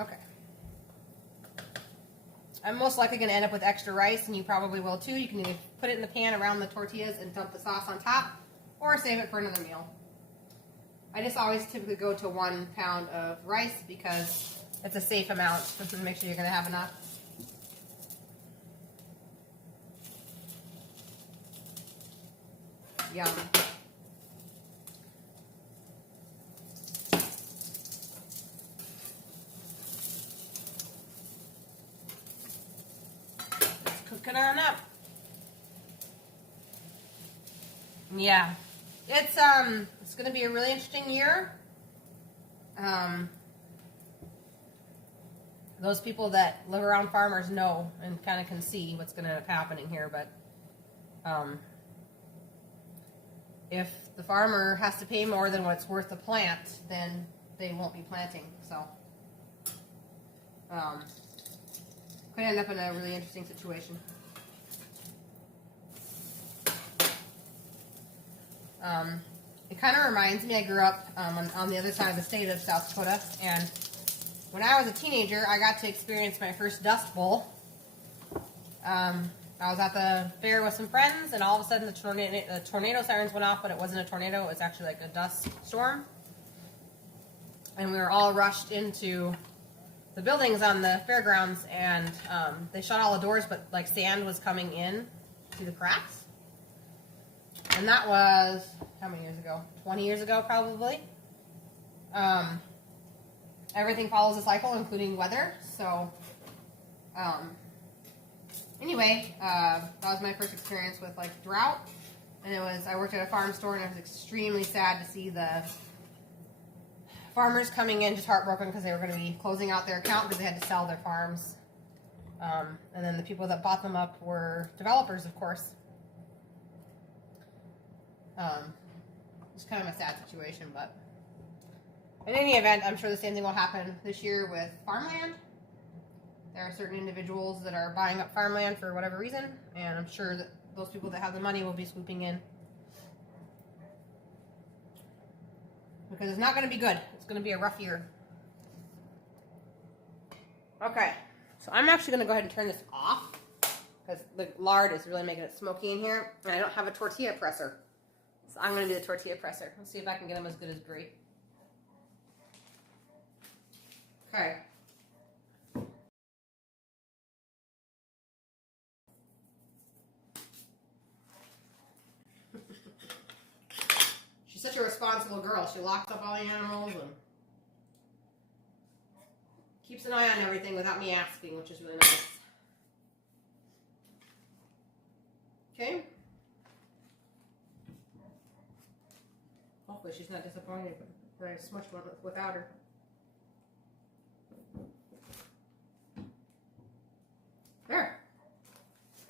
Okay. I'm most likely going to end up with extra rice, and you probably will too. You can either put it in the pan around the tortillas and dump the sauce on top, or save it for another meal. I just always typically go to 1 pound of rice because it's a safe amount, just to make sure you're going to have enough. Yum. Cook it on up. Yeah, it's going to be a really interesting year. Those people that live around farmers know and kind of can see what's going to end up happening here, but if the farmer has to pay more than what's worth to plant, then they won't be planting. So could end up in a really interesting situation. It kind of reminds me, I grew up on the other side of the state of South Dakota, and when I was a teenager, I got to experience my first dust bowl. I was at the fair with some friends, and all of a sudden the tornado sirens went off, but it wasn't a tornado, it was actually like a dust storm. And we were all rushed into the buildings on the fairgrounds, and they shut all the doors, but like sand was coming in through the cracks. And that was, how many years ago? 20 years ago, probably. Everything follows a cycle, including weather. So, anyway, that was my first experience with like drought. And I worked at a farm store, and I was extremely sad to see the farmers coming in just heartbroken because they were going to be closing out their account because they had to sell their farms. And then the people that bought them up were developers, of course. It's kind of a sad situation, but in any event, I'm sure the same thing will happen this year with farmland. There are certain individuals that are buying up farmland for whatever reason, and I'm sure that those people that have the money will be swooping in. Because it's not going to be good. It's going to be a rough year. Okay, so I'm actually going to go ahead and turn this off because the lard is really making it smoky in here, and I don't have a tortilla presser. So I'm going to do the tortilla presser. Let's see if I can get them as good as Brie. Okay. She's such a responsible girl. She locks up all the animals and keeps an eye on everything without me asking, which is really nice. Okay. Hopefully she's not disappointed that I smushed one without her. There.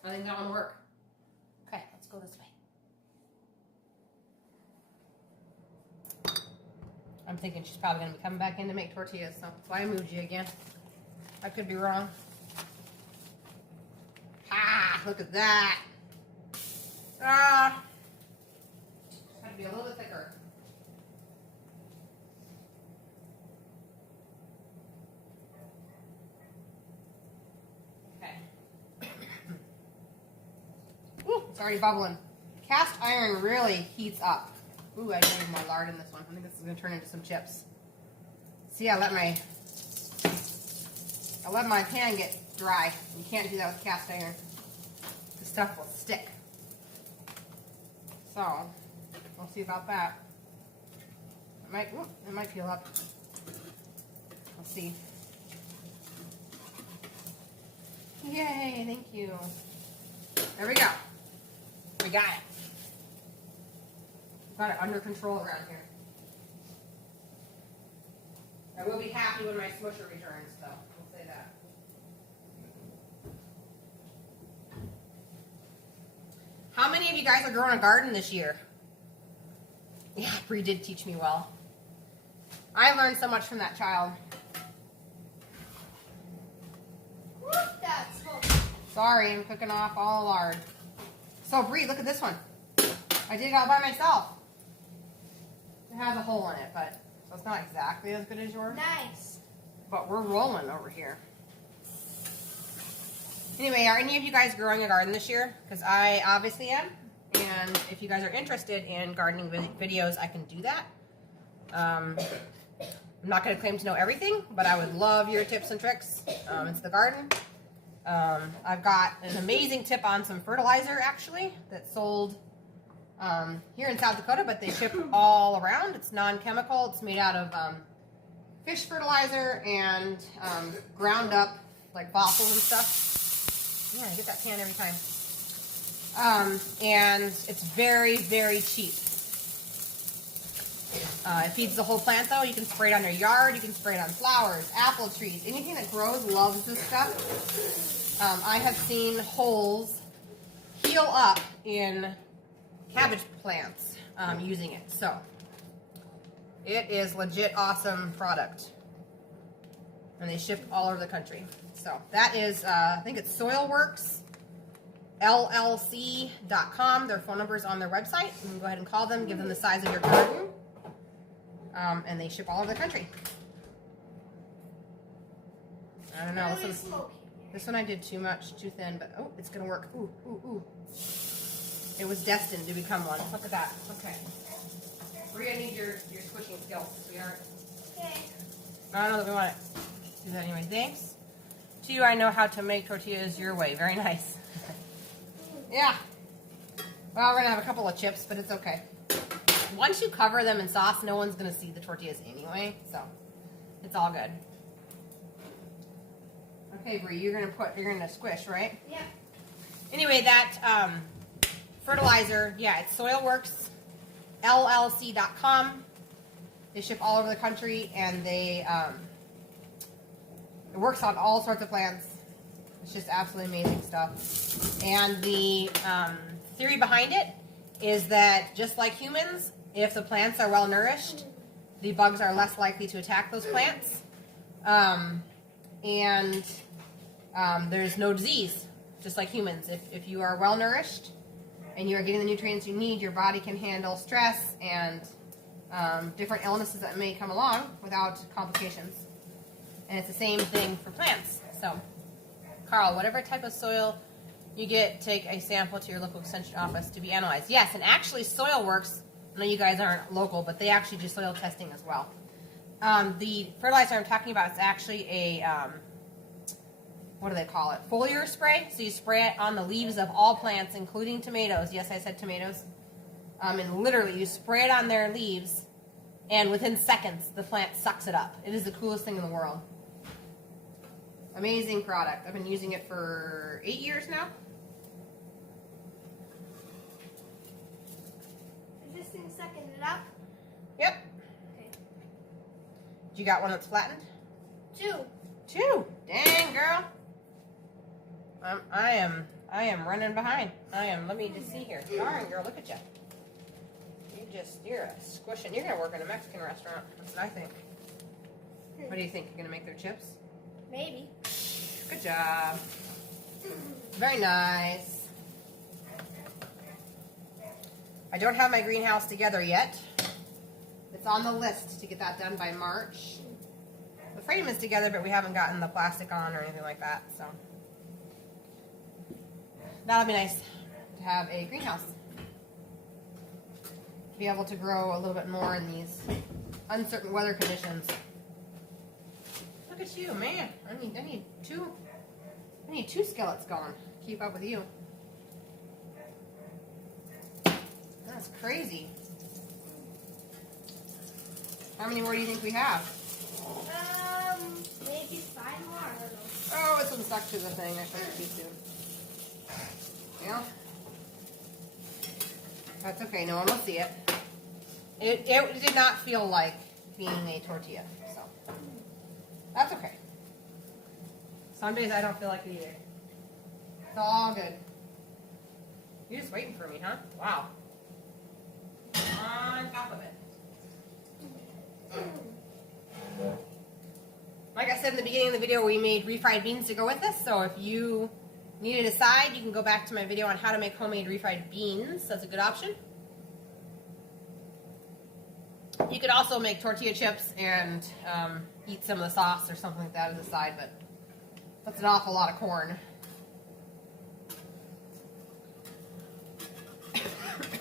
I think that one will work. Okay, let's go this way. I'm thinking she's probably going to be coming back in to make tortillas, so that's why I moved you again. I could be wrong. Ah, look at that. Ah. Had to be a little bit thicker. Okay. Ooh, it's already bubbling. Cast iron really heats up. Ooh, I need more lard in this one. I think this is going to turn into some chips. See, I let my pan get dry. You can't do that with cast iron. The stuff will stick. So, we'll see about that. It might peel up. We'll see. Yay, thank you. There we go. We got it. Got it under control around here. I will be happy when my smusher returns, though. We'll say that. How many of you guys are growing a garden this year? Yeah, Bree did teach me well. I learned so much from that child. That's so Sorry, I'm cooking off all the lard. So, Bree, look at this one. I did it all by myself. It has a hole in it, but so it's not exactly as good as yours. nice. But we're rolling over here. Anyway, are any of you guys growing a garden this year? Because I obviously am. And if you guys are interested in gardening videos, I can do that. I'm not going to claim to know everything, but I would love your tips and tricks. It's the garden. I've got an amazing tip on some fertilizer, actually, that's sold here in South Dakota, but they ship all around. It's non-chemical. It's made out of fish fertilizer and ground up like fossils and stuff. Yeah, I get that can every time. And it's very, very cheap. It feeds the whole plant, though. You can spray it on your yard. You can spray it on flowers, apple trees. Anything that grows loves this stuff. I have seen holes heal up in cabbage plants using it. So it is legit awesome product. And they ship all over the country. So that is, I think it's Soilworks. LLC.com. Their phone number is on their website. You can go ahead and call them, give them the size of your garden, and they ship all over the country. I don't know. This one I did too much, too thin, but oh, it's gonna work. Ooh, ooh, ooh. It was destined to become one. Look at that. Okay. We're gonna need your squishing skills, sweetheart. Okay. I don't know that we want to do that anyway. Thanks. To you, I know how to make tortillas your way. Very nice. Yeah. Well, we're going to have a couple of chips, but it's okay. Once you cover them in sauce, no one's going to see the tortillas anyway, so it's all good. Okay, Bree, you're going to squish, right? Yeah. Anyway, that fertilizer, yeah, it's Soilworks, LLC.com. They ship all over the country, and they it works on all sorts of plants. It's just absolutely amazing stuff. And the theory behind it is that just like humans, if the plants are well nourished, the bugs are less likely to attack those plants. There's no disease, just like humans. If you are well nourished and you are getting the nutrients you need, your body can handle stress and different illnesses that may come along without complications. And it's the same thing for plants. So, Carl, whatever type of soil you get, take a sample to your local extension office to be analyzed. Yes, and actually Soilworks, I know you guys aren't local, but they actually do soil testing as well. The fertilizer I'm talking about is actually a, what do they call it? Foliar spray. So you spray it on the leaves of all plants, including tomatoes. Yes, I said tomatoes. And literally, you spray it on their leaves, and within seconds, the plant sucks it up. It is the coolest thing in the world. Amazing product. I've been using it for 8 years now. Is this thing sucking it up? Yep. Okay. You got one that's flattened? 2. 2. Dang, girl. I am running behind. Let me just see here. Darn, girl, look at you. You're a squishing. You're gonna work in a Mexican restaurant. That's what I think. What do you think? You're gonna make their chips? Maybe. Good job. Very nice. I don't have my greenhouse together yet. It's on the list to get that done by March. The frame is together, but we haven't gotten the plastic on or anything like that, so that'll be nice to have a greenhouse. To be able to grow a little bit more in these uncertain weather conditions. Look at you, man. I need two skillets going to keep up with you. That's crazy. How many more do you think we have? Maybe 5 more. I don't know. Oh, it's been stuck to the thing. I put it too soon. Yeah. That's okay. No one will see it. It did not feel like being a tortilla, so that's okay. Some days I don't feel like it either. It's all good. You're just waiting for me, huh? Wow. On top of it. Like I said in the beginning of the video, we made refried beans to go with this, so if you needed a side, you can go back to my video on how to make homemade refried beans. That's a good option. You could also make tortilla chips and eat some of the sauce or something like that as a side, but that's an awful lot of corn.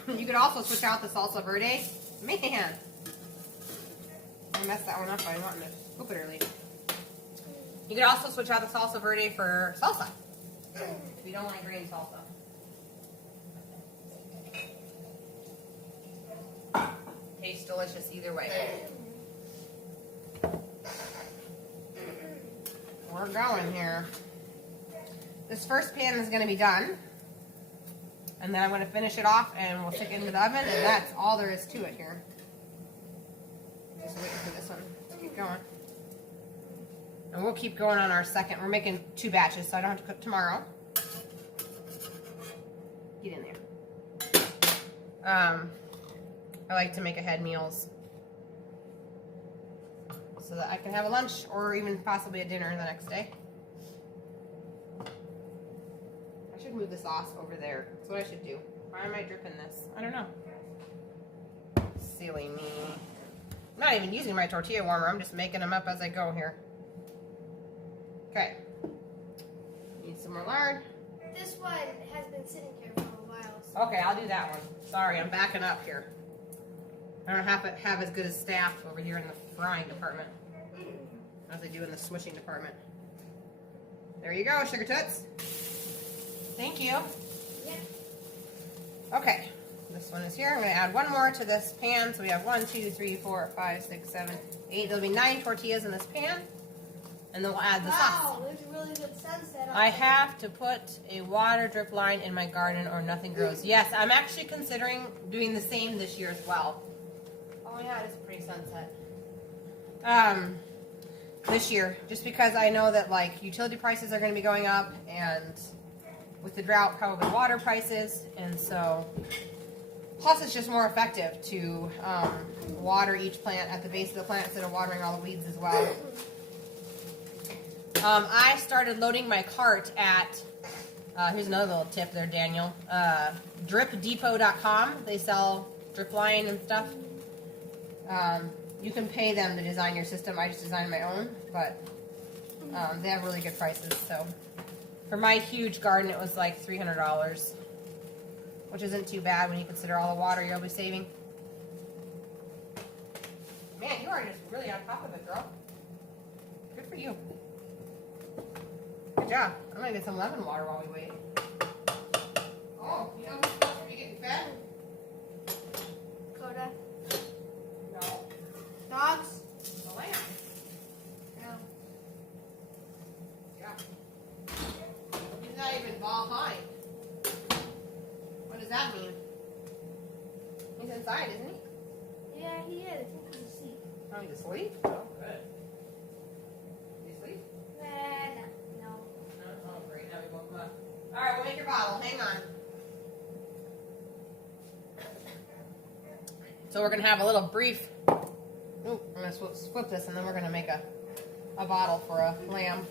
You could also switch out the salsa verde. Man, I messed that one up by wanting to scoop it early. You could also switch out the salsa verde for salsa if you don't like green salsa. Tastes delicious either way. We're going here. This first pan is going to be done. And then I'm going to finish it off and we'll stick it into the oven. And that's all there is to it here. Just waiting for this one to keep going. And we'll keep going on our second. We're making 2 batches, so I don't have to cook tomorrow. Get in there. I like to make ahead meals so that I can have a lunch or even possibly a dinner the next day. I should move the sauce over there. That's what I should do. Why am I dripping this? I don't know. Silly me. I'm not even using my tortilla warmer. I'm just making them up as I go here. Okay. Need some more lard. This one has been sitting here for a while. So. Okay, I'll do that one. Sorry, I'm backing up here. I don't have as good a staff over here in the frying department as I do in the swishing department. There you go, Sugar Toots. Thank you. Yeah. Okay, this one is here. I'm going to add one more to this pan. So we have 1, 2, 3, 4, 5, 6, 7, 8. There'll be 9 tortillas in this pan. And then we'll add the sauce. Wow, there's a really good sunset. I have to put a water drip line in my garden or nothing grows. Yes, I'm actually considering doing the same this year as well. Oh yeah, it's a pretty sunset. This year, just because I know that like utility prices are going to be going up, and with the drought, probably water prices, and so plus it's just more effective to water each plant at the base of the plant instead of watering all the weeds as well. I started loading my cart at, here's another little tip there, Daniel, dripdepot.com. They sell drip line and stuff. You can pay them to design your system. I just designed my own, but they have really good prices. So for my huge garden, it was like $300, which isn't too bad when you consider all the water you'll be saving. Man, you are just really on top of it, girl. Good for you. Good job. I'm going to get some lemon water while we wait. Oh, you know who's supposed to be getting fed? Coda. No. Dogs. The lamb. No. Yeah. He's not even behind. What does that mean? He's inside, isn't he? Yeah, he is. Oh, you asleep? Oh, good. You asleep? No. No? Oh, great. Now we woke him up. All right, we'll make your bottle. Hang on. So we're going to have a little brief... Ooh, I'm going to flip this, and then we're going to make a bottle for a lamb.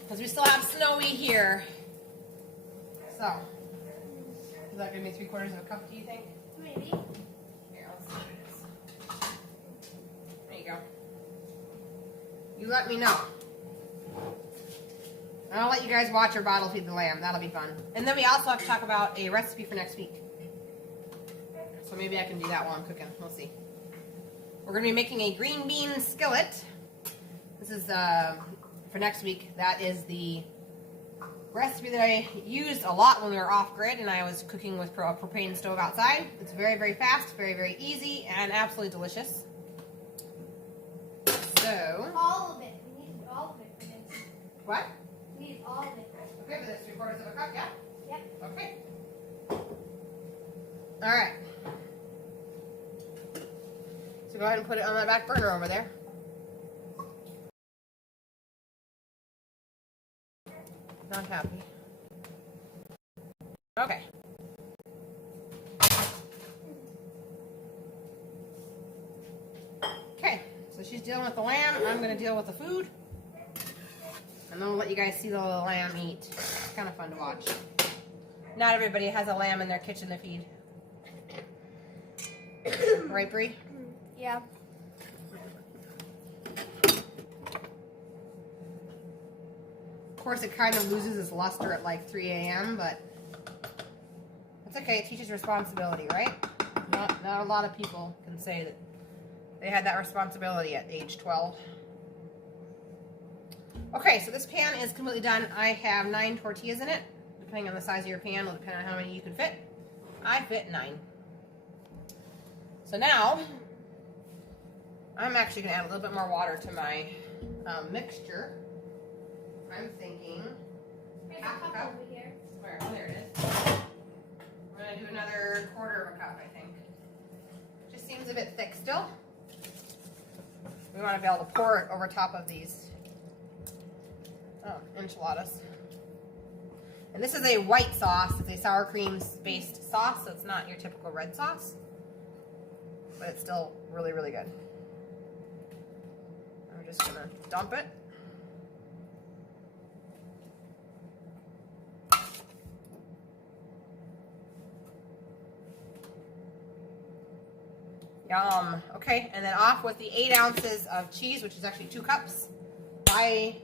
Because we still have Snowy here. So, is that going to be 3/4 of a cup, do you think? Maybe. Here, let's see what it is. There you go. You let me know. And I'll let you guys watch our bottle feed the lamb. That'll be fun. And then we also have to talk about a recipe for next week. So maybe I can do that while I'm cooking. We'll see. We're going to be making a green bean skillet. This is for next week. That is the recipe that I used a lot when we were off grid and I was cooking with a propane stove outside. It's very, very fast, very, very easy, and absolutely delicious. So, All of it. We need all of it for this. what? We need all of it. Okay, but that's 3/4 of a cup, yeah? Yep. Okay. All right. So go ahead and put it on that back burner over there. Not happy. Okay. Okay, so she's dealing with the lamb. I'm going to deal with the food. And then we'll let you guys see the little lamb eat. It's kind of fun to watch. Not everybody has a lamb in their kitchen to feed. Right, Bree? Yeah. Of course, it kind of loses its luster at like 3 a.m., but it's okay. It teaches responsibility, right? Not a lot of people can say that they had that responsibility at age 12. Okay, so this pan is completely done. I have 9 tortillas in it. Depending on the size of your pan will depend on how many you can fit. I fit 9. So now, I'm actually going to add a little bit more water to my mixture. I'm thinking half a cup. Over here. Where? Oh, there it is. I'm going to do another 1/4 of a cup, I think. Just seems a bit thick still. We want to be able to pour it over top of these enchiladas. And this is a white sauce. It's a sour cream based sauce, so it's not your typical red sauce. But it's still really, really good. I'm just going to dump it. Yum. Okay, and then off with the 8 ounces of cheese, which is actually 2 cups by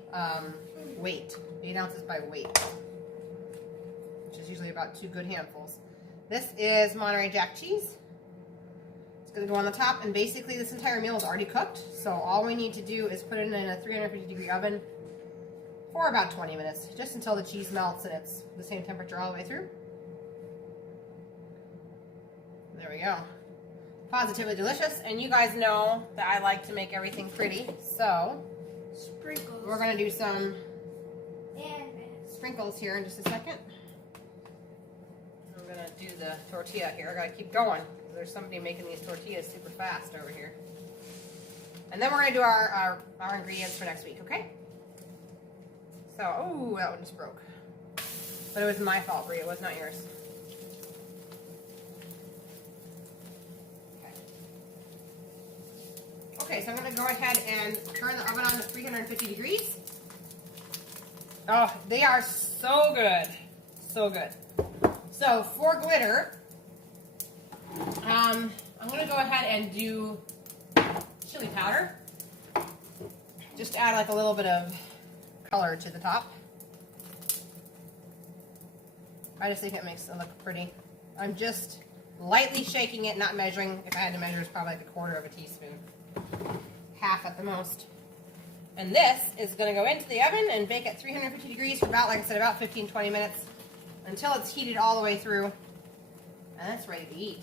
weight. 8 ounces by weight, which is usually about 2 good handfuls. This is Monterey Jack cheese. It's going to go on the top, and basically this entire meal is already cooked, so all we need to do is put it in a 350-degree oven for about 20 minutes, just until the cheese melts and it's the same temperature all the way through. There we go. Positively delicious, and you guys know that I like to make everything pretty, so Sprinkles. we're going to do some And sprinkles here in just a second. I'm going to do the tortilla here. I got to keep going. There's somebody making these tortillas super fast over here. And then we're going to do our ingredients for next week, okay? So, oh, that one just broke. But it was my fault, Brie. It was not yours. Okay, so I'm going to go ahead and turn the oven on to 350 degrees. Oh, they are so good. So good. So, for glitter, I'm going to go ahead and do chili powder. Just to add like a little bit of color to the top. I just think it makes it look pretty. I'm just lightly shaking it, not measuring. If I had to measure, it's probably like 1/4 of a teaspoon. Half at the most. And this is going to go into the oven and bake at 350 degrees for about, like I said, about 15-20 minutes until it's heated all the way through. And it's ready to eat.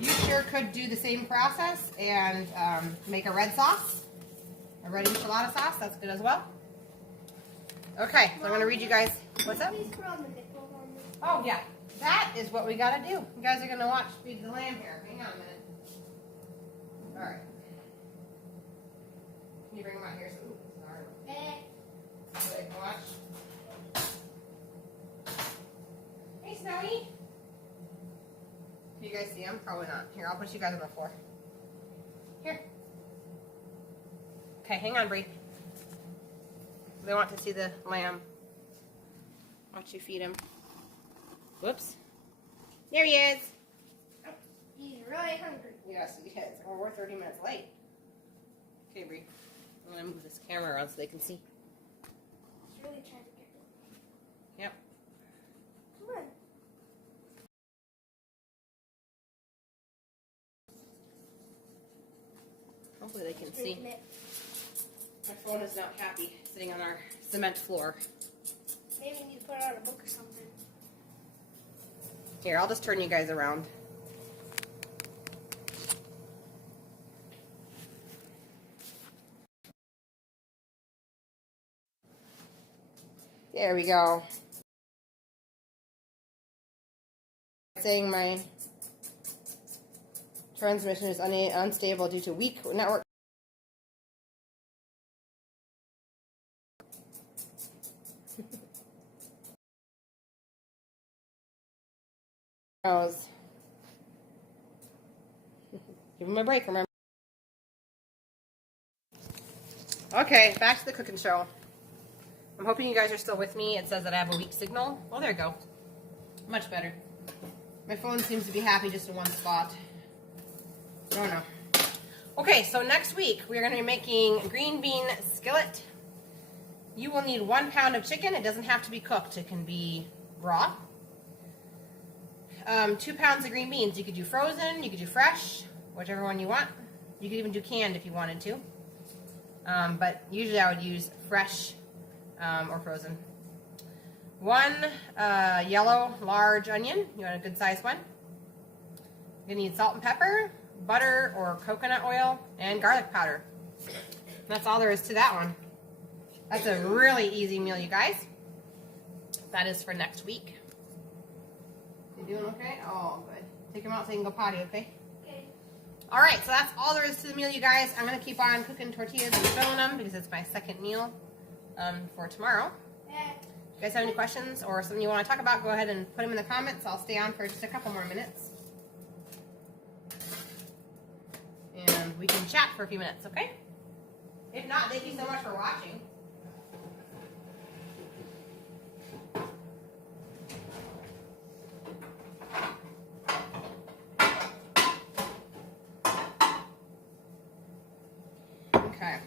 You sure could do the same process and make a red sauce, a red enchilada sauce. That's good as well. Okay, so I'm going to read you guys. What's up? please put on the nipple on this. Oh, yeah. that is what we gotta do. You guys are gonna watch Feed the Lamb here. Hang on a minute. All right. Can you bring them out here? Ooh, sorry. So they can watch. Hey, Snowy. Can you guys see them? Probably not. Here, I'll put you guys on the floor. Here. Okay, hang on, Bree. They want to see the lamb. Watch you feed him. Whoops. There he is. Oh, he's really hungry. Yes, he is. Well, we're 30 minutes late. Okay, Bree. I'm going to move this camera around so they can see. He's really trying to get it. Yep. Come on. Hopefully they can see. It. My phone is not happy sitting on our cement floor. Maybe we need to put it on a book or something. Here, I'll just turn you guys around. There we go. Saying my transmission is unstable due to weak network. Give him a break, remember? Okay, back to the cooking show. I'm hoping you guys are still with me. It says that I have a weak signal. Oh, there we go. Much better. My phone seems to be happy just in one spot. Oh no. Okay, so next week we're going to be making green bean skillet. You will need 1 pound of chicken. It doesn't have to be cooked. It can be raw. 2 pounds of green beans. You could do frozen, you could do fresh, whichever one you want. You could even do canned if you wanted to. But usually I would use fresh or frozen. 1 yellow large onion. You want a good sized one. You're going to need salt and pepper, butter or coconut oil, and garlic powder. That's all there is to that one. That's a really easy meal, you guys. That is for next week. You doing okay? Oh, good. Take him out so you can go potty, okay? Okay. All right, so that's all there is to the meal, you guys. I'm going to keep on cooking tortillas and filling them because it's my second meal for tomorrow. Yeah. If you guys have any questions or something you want to talk about, go ahead and put them in the comments. I'll stay on for just a couple more minutes. And we can chat for a few minutes, okay? If not, thank you so much for watching. Okay.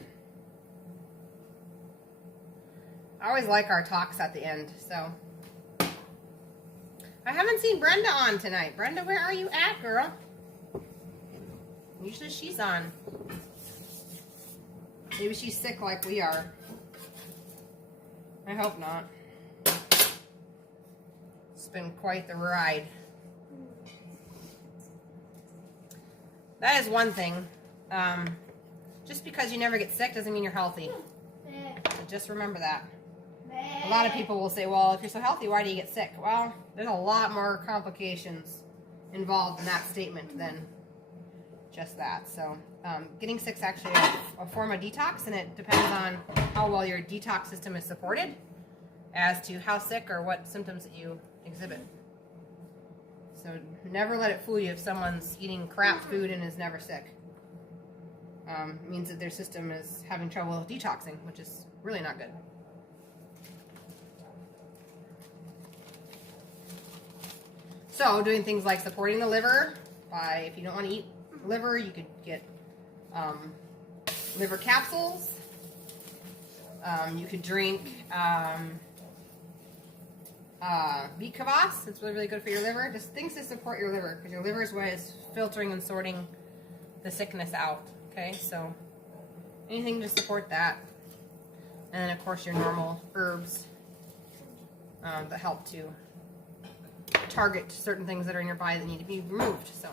I always like our talks at the end, so. I haven't seen Brenda on tonight. Brenda, where are you at, girl? Usually she's on. Maybe she's sick like we are. I hope not. It's been quite the ride. That is one thing. Just because you never get sick doesn't mean you're healthy. So just remember that. A lot of people will say, well, if you're so healthy, why do you get sick? Well, there's a lot more complications involved in that statement than just that. So getting sick is actually a form of detox, and it depends on how well your detox system is supported as to how sick or what symptoms that you exhibit. So never let it fool you if someone's eating crap food and is never sick. It means that their system is having trouble detoxing, which is really not good. So doing things like supporting the liver by, if you don't want to eat liver, you could get liver capsules. You could drink beet kvass. It's really, really good for your liver. Just things to support your liver, because your liver is what is filtering and sorting the sickness out. Okay, so anything to support that. And then, of course, your normal herbs that help to target certain things that are in your body that need to be removed. So,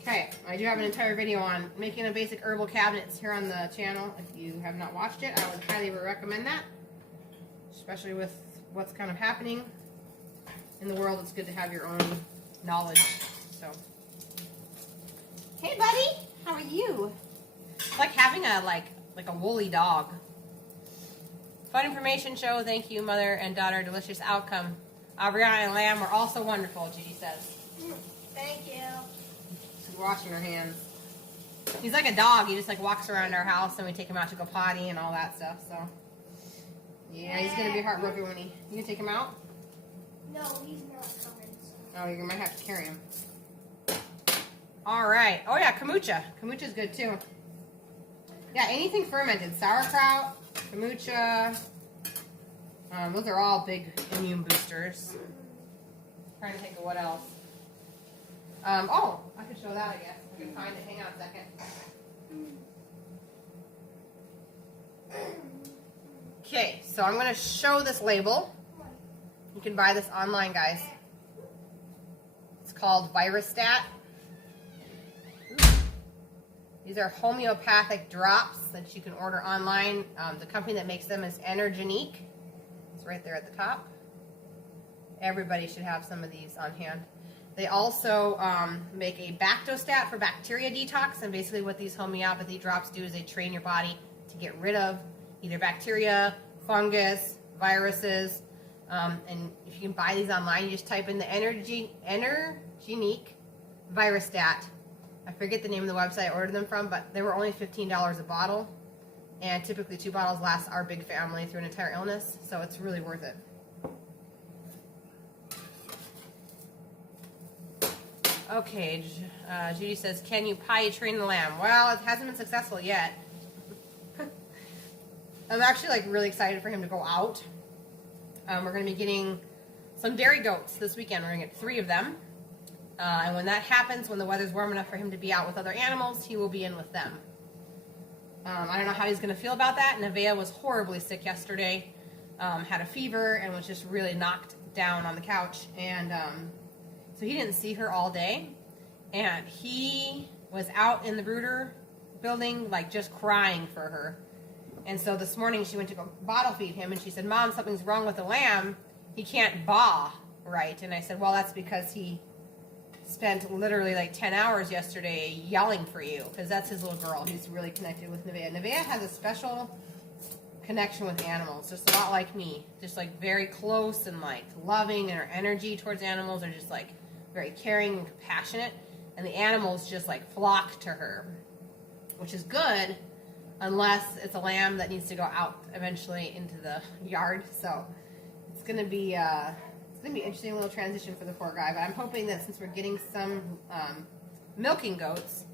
okay, I do have an entire video on making a basic herbal cabinets here on the channel. If you have not watched it, I would highly recommend that, especially with what's kind of happening in the world, it's good to have your own knowledge. So, hey, buddy, how are you? It's like having a like a woolly dog. Fun information show. Thank you, mother and daughter. Delicious outcome. Aubriana and Lamb were also wonderful. Judy says. Thank you. She's washing her hands. He's like a dog. He just like walks around our house, and we take him out to go potty and all that stuff. So, yeah, he's gonna be heartbroken when you gonna take him out. No, he's not coming. So. Oh, you might have to carry him. All right. Oh yeah, kombucha. Kombucha's good too. Yeah, anything fermented, sauerkraut, kombucha. Those are all big immune boosters. Trying to think of what else. Oh, I could show that, I guess. I can find it. Hang on a second. Okay, so I'm going to show this label. You can buy this online, guys. It's called Virostat. These are homeopathic drops that you can order online. The company that makes them is Energenique. It's right there at the top. Everybody should have some of these on hand. They also make a Bactostat for bacteria detox, and basically what these homeopathy drops do is they train your body to get rid of either bacteria, fungus, viruses, and if you can buy these online, you just type in the Energenique Virostat. I forget the name of the website I ordered them from, but they were only $15 a bottle, and typically 2 bottles last our big family through an entire illness, so it's really worth it. Okay, Judy says, can you potty train the lamb? Well, it hasn't been successful yet. I'm actually like really excited for him to go out. We're going to be getting some dairy goats this weekend. We're going to get 3 of them. And when that happens, when the weather's warm enough for him to be out with other animals, he will be in with them. I don't know how he's going to feel about that. Nevaeh was horribly sick yesterday, had a fever, and was just really knocked down on the couch. And so he didn't see her all day. And he was out in the brooder building, like just crying for her. And so this morning she went to go bottle feed him, and she said, Mom, something's wrong with the lamb. He can't baa right. And I said, well, that's because he spent literally like 10 hours yesterday yelling for you, because that's his little girl. He's really connected with Nevaeh. Nevaeh has a special connection with animals, just a lot like me. Just like very close and like loving, and her energy towards animals are just like very caring and compassionate. And the animals just like flock to her, which is good, unless it's a lamb that needs to go out eventually into the yard. So it's gonna be an interesting little transition for the poor guy. But I'm hoping that since we're getting some milking goats,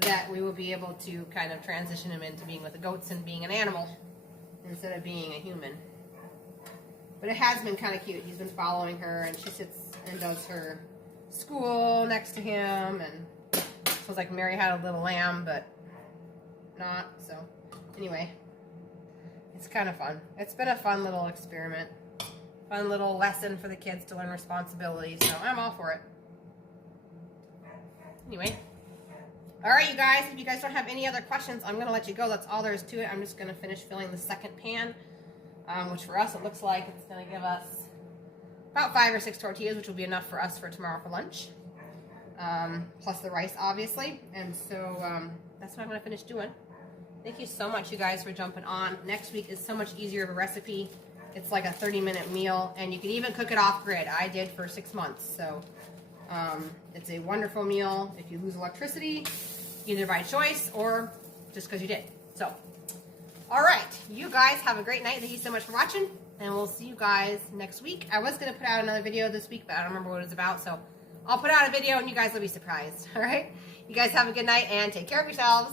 that we will be able to kind of transition him into being with the goats and being an animal instead of being a human. But it has been kind of cute. He's been following her, and she sits and does her school next to him, and it feels like Mary had a little lamb, but not. So anyway, it's kind of fun. It's been a fun little experiment, fun little lesson for the kids to learn responsibility, so I'm all for it. Anyway, all right, you guys, if you guys don't have any other questions, I'm gonna let you go. That's all there is to it. I'm just gonna finish filling the second pan, which for us it looks like it's gonna give us about 5 or 6 tortillas, which will be enough for us for tomorrow for lunch, plus the rice, obviously. And so that's what I'm going to finish doing. Thank you so much, you guys, for jumping on. Next week is so much easier of a recipe. It's like a 30-minute meal, and you can even cook it off grid. I did for 6 months. So it's a wonderful meal if you lose electricity, either by choice or just because you did. So, all right, you guys have a great night. Thank you so much for watching. And we'll see you guys next week. I was going to put out another video this week, but I don't remember what it was about. So I'll put out a video, and you guys will be surprised. All right? You guys have a good night, and take care of yourselves.